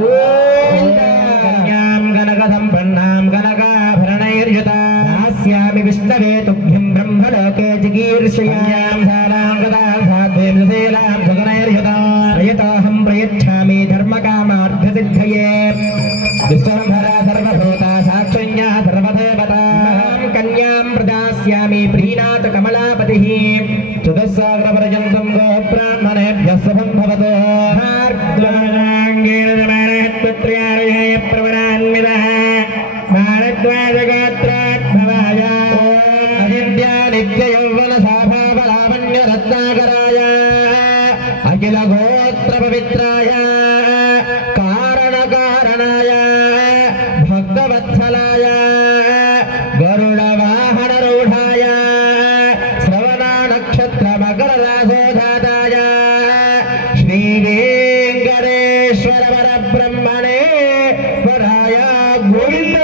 గోవింద. కన్యాం గణకదంపన్నాం గణకాభరణైర్యుతాస్యామి విష్ణవే తుభ్యం బ్రహ్మలోకే జిగీర్షయాం ధారాం గదాధాద్వేం శీలాం సుగనైర్యుతాం ప్రయతాహం ప్రయచ్ఛామి ధర్మకామార్థసిద్ధయే. విశ్వంభర సర్వభూతా సాక్షిణ్యా సర్వదేవతా కన్యాం ప్రదాస్యామి ప్రీణాత కమలాపతిః చతుస్సాగరపర్యంతం గోబ్రాహ్మణేభ్యः శుభం భవతు. ప్రవరాన్వితః భరద్వాజగోత్రోద్భవాయ అవిద్యా నిత్య యౌవన సాభావలావణ్య రత్నాకరాయ అఖిల గోత్ర పవిత్రాయ కారణకారణాయ భక్తవత్సలాయ గరుడ వాహన రూఢాయ శ్రవణ నక్షత్ర మకర రాసోధాతాయ శ్రీ వెంకటేశ్వర పరబ్రహ్మణే వరాయ గోవింద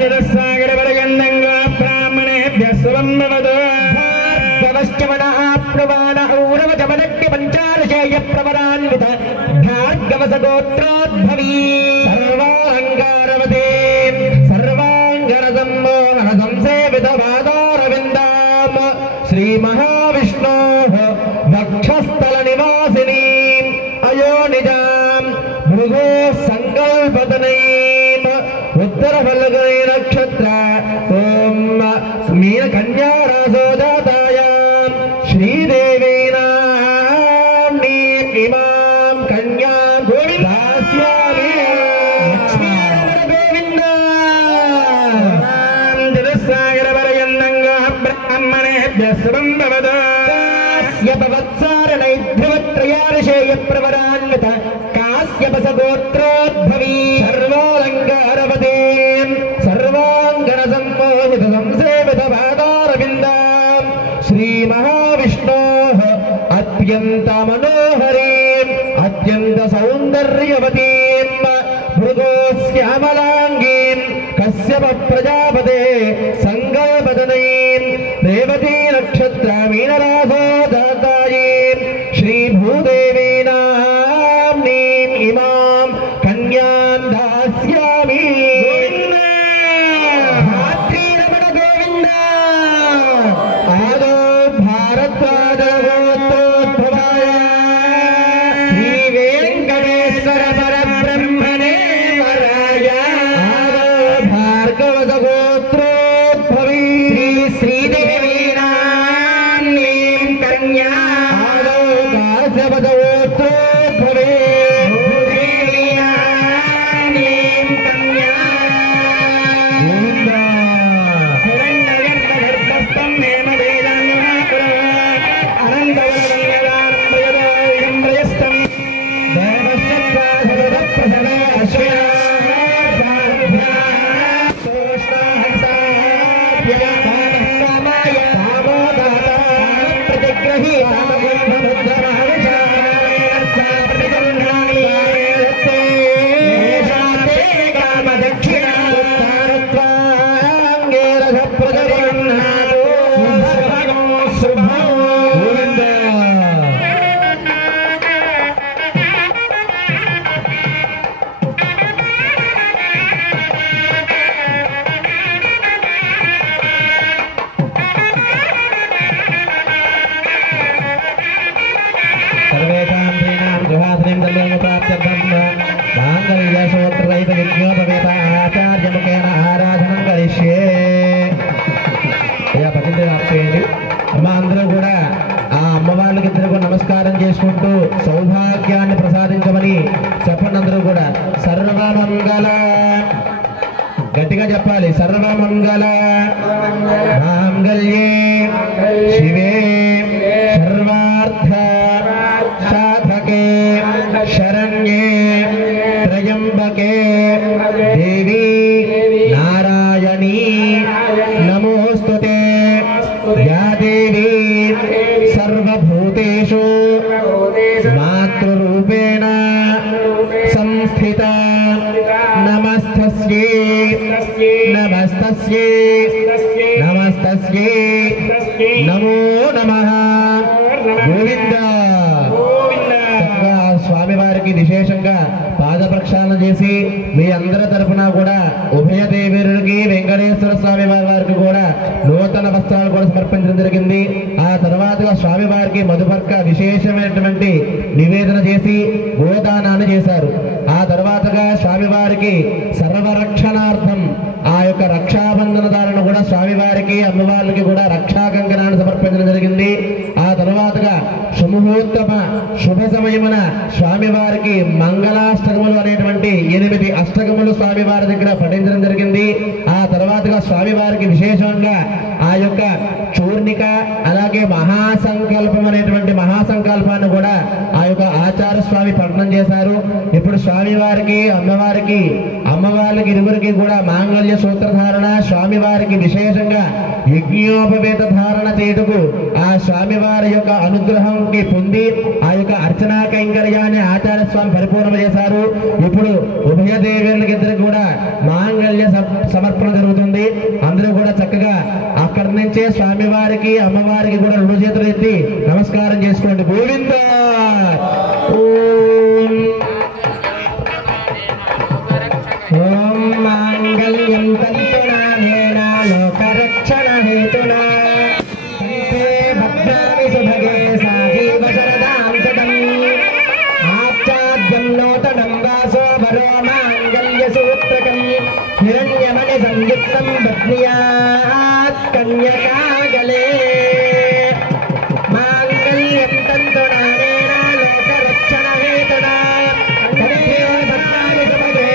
నిరసాగర వరగంధంగా బ్రాహ్మణేభ్యః శుభం భవతు భార్గవశ్చమన ఆప్నువాన ఔరవచమనక్య పంచాదశేయ ప్రవరాన్విత భార్గవస గోత్రోద్భవీ సర్వాలంకారవతే సర్వాంగన సమ్మోహన సంసేవిత పాదారవిందాం శ్రీ మహావిష్ణోః వక్షస్థల నివాసినీ అయోనిజాం భృగో సంకల్పతనైం ఉత్తర ఫల్గుణీ నక్షత్ర ఓం మీన కన్యా రాసోజాతాయాం శ్రీదేవీనాం ఇమాం కన్యా దాస్యామి లక్ష్మీరమణ గోవింద జలసాగర వరయందంగా బ్రాహ్మణేభ్యః శుభం భవతు కాశ్యపవత్సారణైధ్రువత్రయార్షేయ ప్రవరాన్విత కాశ్యపస గోత్రోద్భవీ సర్వాలంకారవతే సర్వాంగన సమ్మోహిత సంసేవిత పాదారవిందాం శ్రీ మహావిష్ణోః అత్యంత మనోహరీం అత్యంత సౌందర్యవతీం భృగో శ్యామలాంగీం కశ్యప ప్రజాపతే సంకల్పతనయీం రేవతీ నక్షత్ర మీనరాసోదాతాయీం శ్రీ భూదేవీనాం ఇమాం కన్యాం దాస్యామి భాతృరమణ గోవింద ఆదో భారద్వాజగోత్రోద్భవాయ శ్రీ వెంకటేశ్వర పరబ్రహ్మణే వరాయ ఆదో భార్గవస గోత్రోద్భవీ శ్రీదేవీనాం కన్యా ఆదో కాశ్యపస గోత్రోద్భవే అమ్మ అందరూ కూడా ఆ అమ్మవార్లకి ఇద్దరు కూడా నమస్కారం చేసుకుంటూ సౌభాగ్యాన్ని ప్రసాదించమని చెప్పండి. అందరూ కూడా సర్వమంగళ గట్టిగా చెప్పాలి. సర్వమంగళ మాంగళ్యే శివే సర్వార్థ సాధకే శరణ్యే త్రయంబకే దేవి నారాయణీ నమోస్తుతే. యా దేవి సర్వభూతేషు మాతృరూపేణ సంస్థిత. నమస్తస్యై నమస్తస్యై నమస్తస్యై నమో నమః. గోవింద. స్వామివారికి విశేషంగా పాద ప్రక్షాళన చేసి మీ అందరి తరఫున కూడా ఉభయ దేవీరుడికి వెంకటేశ్వర స్వామి వారికి కూడా నూతన వస్త్రాలు కూడా సమర్పించడం జరిగింది. ఆ తర్వాతగా స్వామివారికి మధుపర్క విశేషమైనటువంటి నివేదన చేసి గోదానాన్ని చేశారు. ఆ తర్వాతగా స్వామివారికి సర్వరక్షణార్థం ఆ యొక్క రక్షాబంధనదారులను కూడా స్వామివారికి అమ్మవారికి కూడా రక్షా కంకణాన్ని సమర్పించడం జరిగింది. ఆ తర్వాతగా సుముహూర్తమ శుభ సమయమున స్వామివారికి మంగళాష్టకములు అనేటువంటి 8 అష్టకములు స్వామివారి దగ్గర పఠించడం జరిగింది. ఆ తర్వాతగా స్వామివారికి విశేషంగా ఆ యొక్క చూర్ణిక అలాగే మహాసంకల్పం అనేటువంటి మహాసంకల్పాన్ని కూడా ఆ యొక్క ఆచార్య స్వామి పఠనం చేశారు. ఇప్పుడు స్వామివారికి అమ్మవారికి ఇరువురికి కూడా మాంగళ్య సూత్రధారణ, స్వామివారికి విశేషంగా యజ్ఞోపవేత ధారణ చేయుటకు ఆ స్వామివారి యొక్క అనుగ్రహంకి పొంది ఆ యొక్క అర్చనా కైంకర్యాన్ని ఆచార్య స్వామి పరిపూర్ణ చేశారు. ఇప్పుడు ఉభయ దేవేరులకి ఇద్దరికి కూడా మాంగళ్య సమర్పణ జరుగుతుంది. అందరూ కూడా చక్కగా అక్కడి నుంచే స్వామివారికి అమ్మవారికి కూడా 2 చేతులు ఎత్తి నమస్కారం చేసుకోండి. గోవింద ఓం మాంగళ్యం తంతునానేన లోకరక్షణ హేతునా కంఠే భద్రామి సుభగే సాజీవ శరదాం శతం ఆచాద్యం నూతనం వాసో వరో మాంగళ్య సూత్రకం హిరణ్యమణి సంయుక్తం పత్న్యాత్ కన్యకాగలే మాంగళ్యం తంతునానేన లోకరక్షణ హేతునా కంఠే భద్రామి సుభగే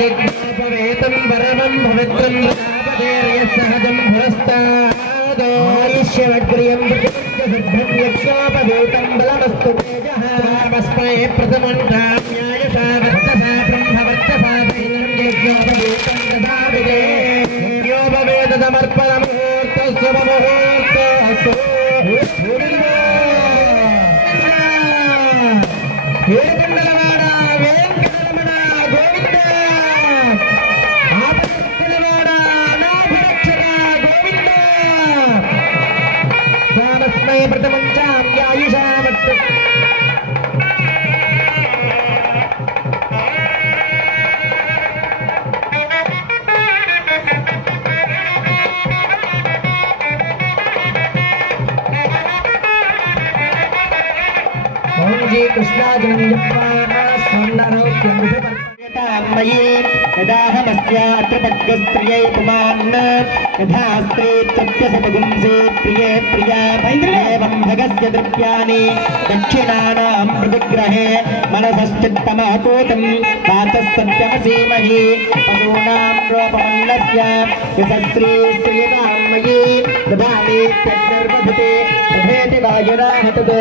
యజ్ఞోపవేతం వరవం పవిత్రం సహజం పురస్తాదోష్యవగ్రియం సిద్ధం యజ్ఞోపవేతం బలమస్తు తేజస్మై ప్రథమంటాన్యాయషా వర్తసా బ్రహ్మవర్తసా యజ్ఞోపవేతం దదామిదే యజ్ఞోపవేత సమర్పణ ముహూర్తస్వ ముహూర్తస్తు ఏడుకొండలవాడ వెంకటరమణ గోవింద ఆపత్తులవాడ అనాథరక్షక గోవింద దానస్మై ప్రథమంచాం యాయుషా వర్త ఓం జీ కృష్ణాజనం జప్వా స్వందనౌక్యం విభపర్యతామయీ యదాహమస్యాత్ర పద్గస్త్రియై పుమాన్ యథాస్త్రే త్యప్యసపగుంసే ప్రియే ప్రియా ఏవం భగస్య ద్రవ్యాని దక్షిణానాం ప్రతిగ్రహే మనసశ్చిత్తమాకూతం వాచः సత్యమసీమహి పశూనాం రూపమన్నస్య యశస్రీ శ్రీరామయీ దదామి త్యగ్నిర్వధతే తథేతి వాయురాహతత్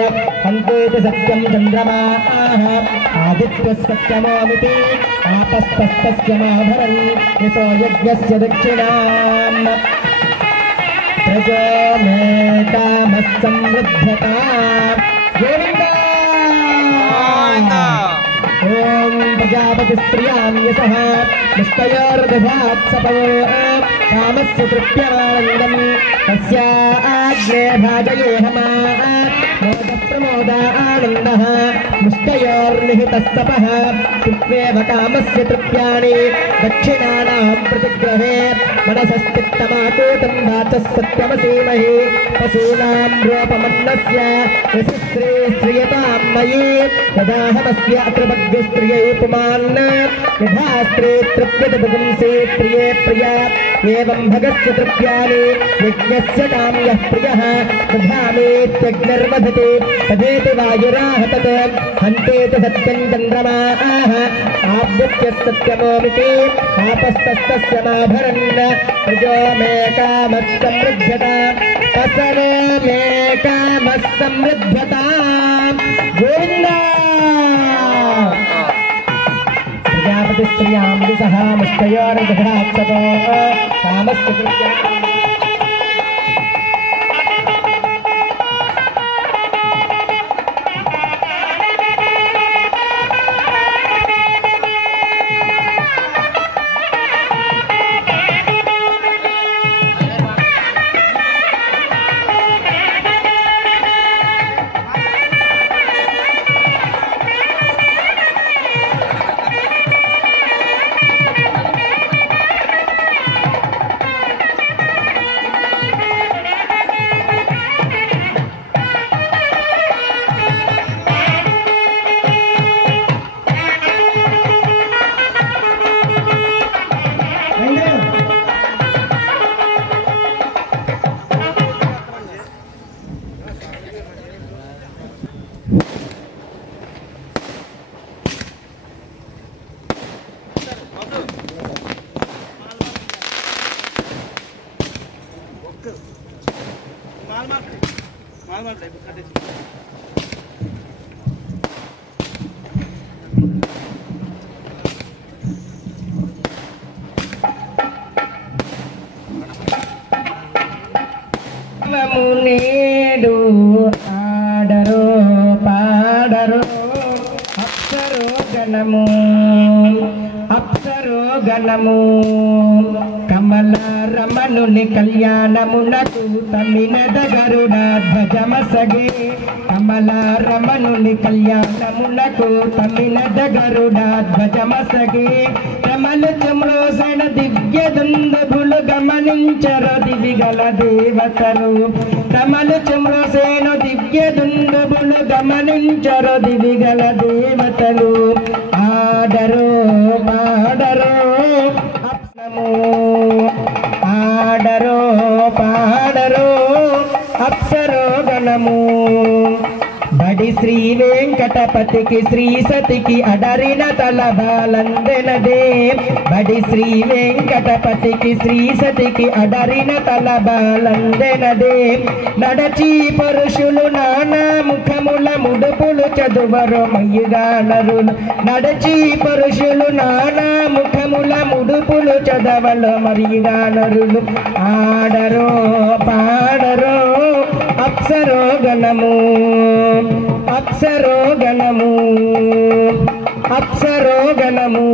హంతేతి సత్యం చంద్రమాః ఆదిత్యः సత్యమోమితి ఆపస్తస్తస్య మాభరన్ యశో యజ్ఞస్య దక్షిణాం ప్రజో మే కామः సంవృద్ధతా గోవింద ఓం ప్రజాపతి స్త్రియాం యసః నిష్టయోర్దధాత్ సపవో కామస్య తృప్యమానందం తస్యాగ్నే భాజయేహమా ప్రమోదానందః ముష్టయోర్నిహితः సపః సుత్వేవ కామస్య తృప్యాణి దక్షిణానాం ప్రతిగ్రహే మనసశ్చిత్తమాకూతం వాచः సత్యమసీమహి పశూనాం రూపమన్నస్య యశస్రీ శ్రియతాం మయీ యదాహమస్య అత్రపద్యస్త్రియై పుమాన్ యథాస్త్రీ తృప్యత పుంసే ప్రియే ప్రియా ఏవం భగస్య తృప్యాని యజ్ఞస్య కామ్యః ప్రియః దధామీత్యగ్నిర్వధతే తదేతి వాయురాహతత్ హంతేతి సత్యం చంద్రమాః ఆదిత్యः సత్యమోమితి ఆపస్తస్తస్య మాభరన్ ప్రజో మే కామः సమృద్ధతాం పసరో మే కామः సమృద్ధతాం గోవింద ప్రజాపతి స్త్రియాం దిశః ముష్టయోర్దఘడాత్సతో కామస్య విద్యా నేడు ఆడరో పాడరో అప్సరో గణము కమల రమణుని కళ్యాణమునకు తమినద గరుడాధ్వజమసగే కమల రమణుని కళ్యాణమునకు తమినద గరుడాధ్వజమసగే కమలు చమ్రోసణ దివ్య దుందుభులు గమనించరు దివిగల దేవతలు కమలు చమ్రోసేను దివ్య దుందుభులు గమనించరు దివిగల దేవతలు ఆడరో పాడరో అప్సము ఆడరో పాడరో అప్సరో గణము బడి శ్రీ వెంకటపతికి శ్రీ సతికి అడరిన తలబాలందెనదే బడి శ్రీ వెంకటపతికి శ్రీ సతికి అడరిన తలబాలందెనదే నడచి పురుషులు నానా ముఖముల ముడుపులు చదువరు మయ్యుగానరులు నడచి పురుషులు నానా ముఖముల ముడుపులు చదవలు మరియుగానరులు ఆడరో పాడరో అప్సరో గణము అప్సరో గణము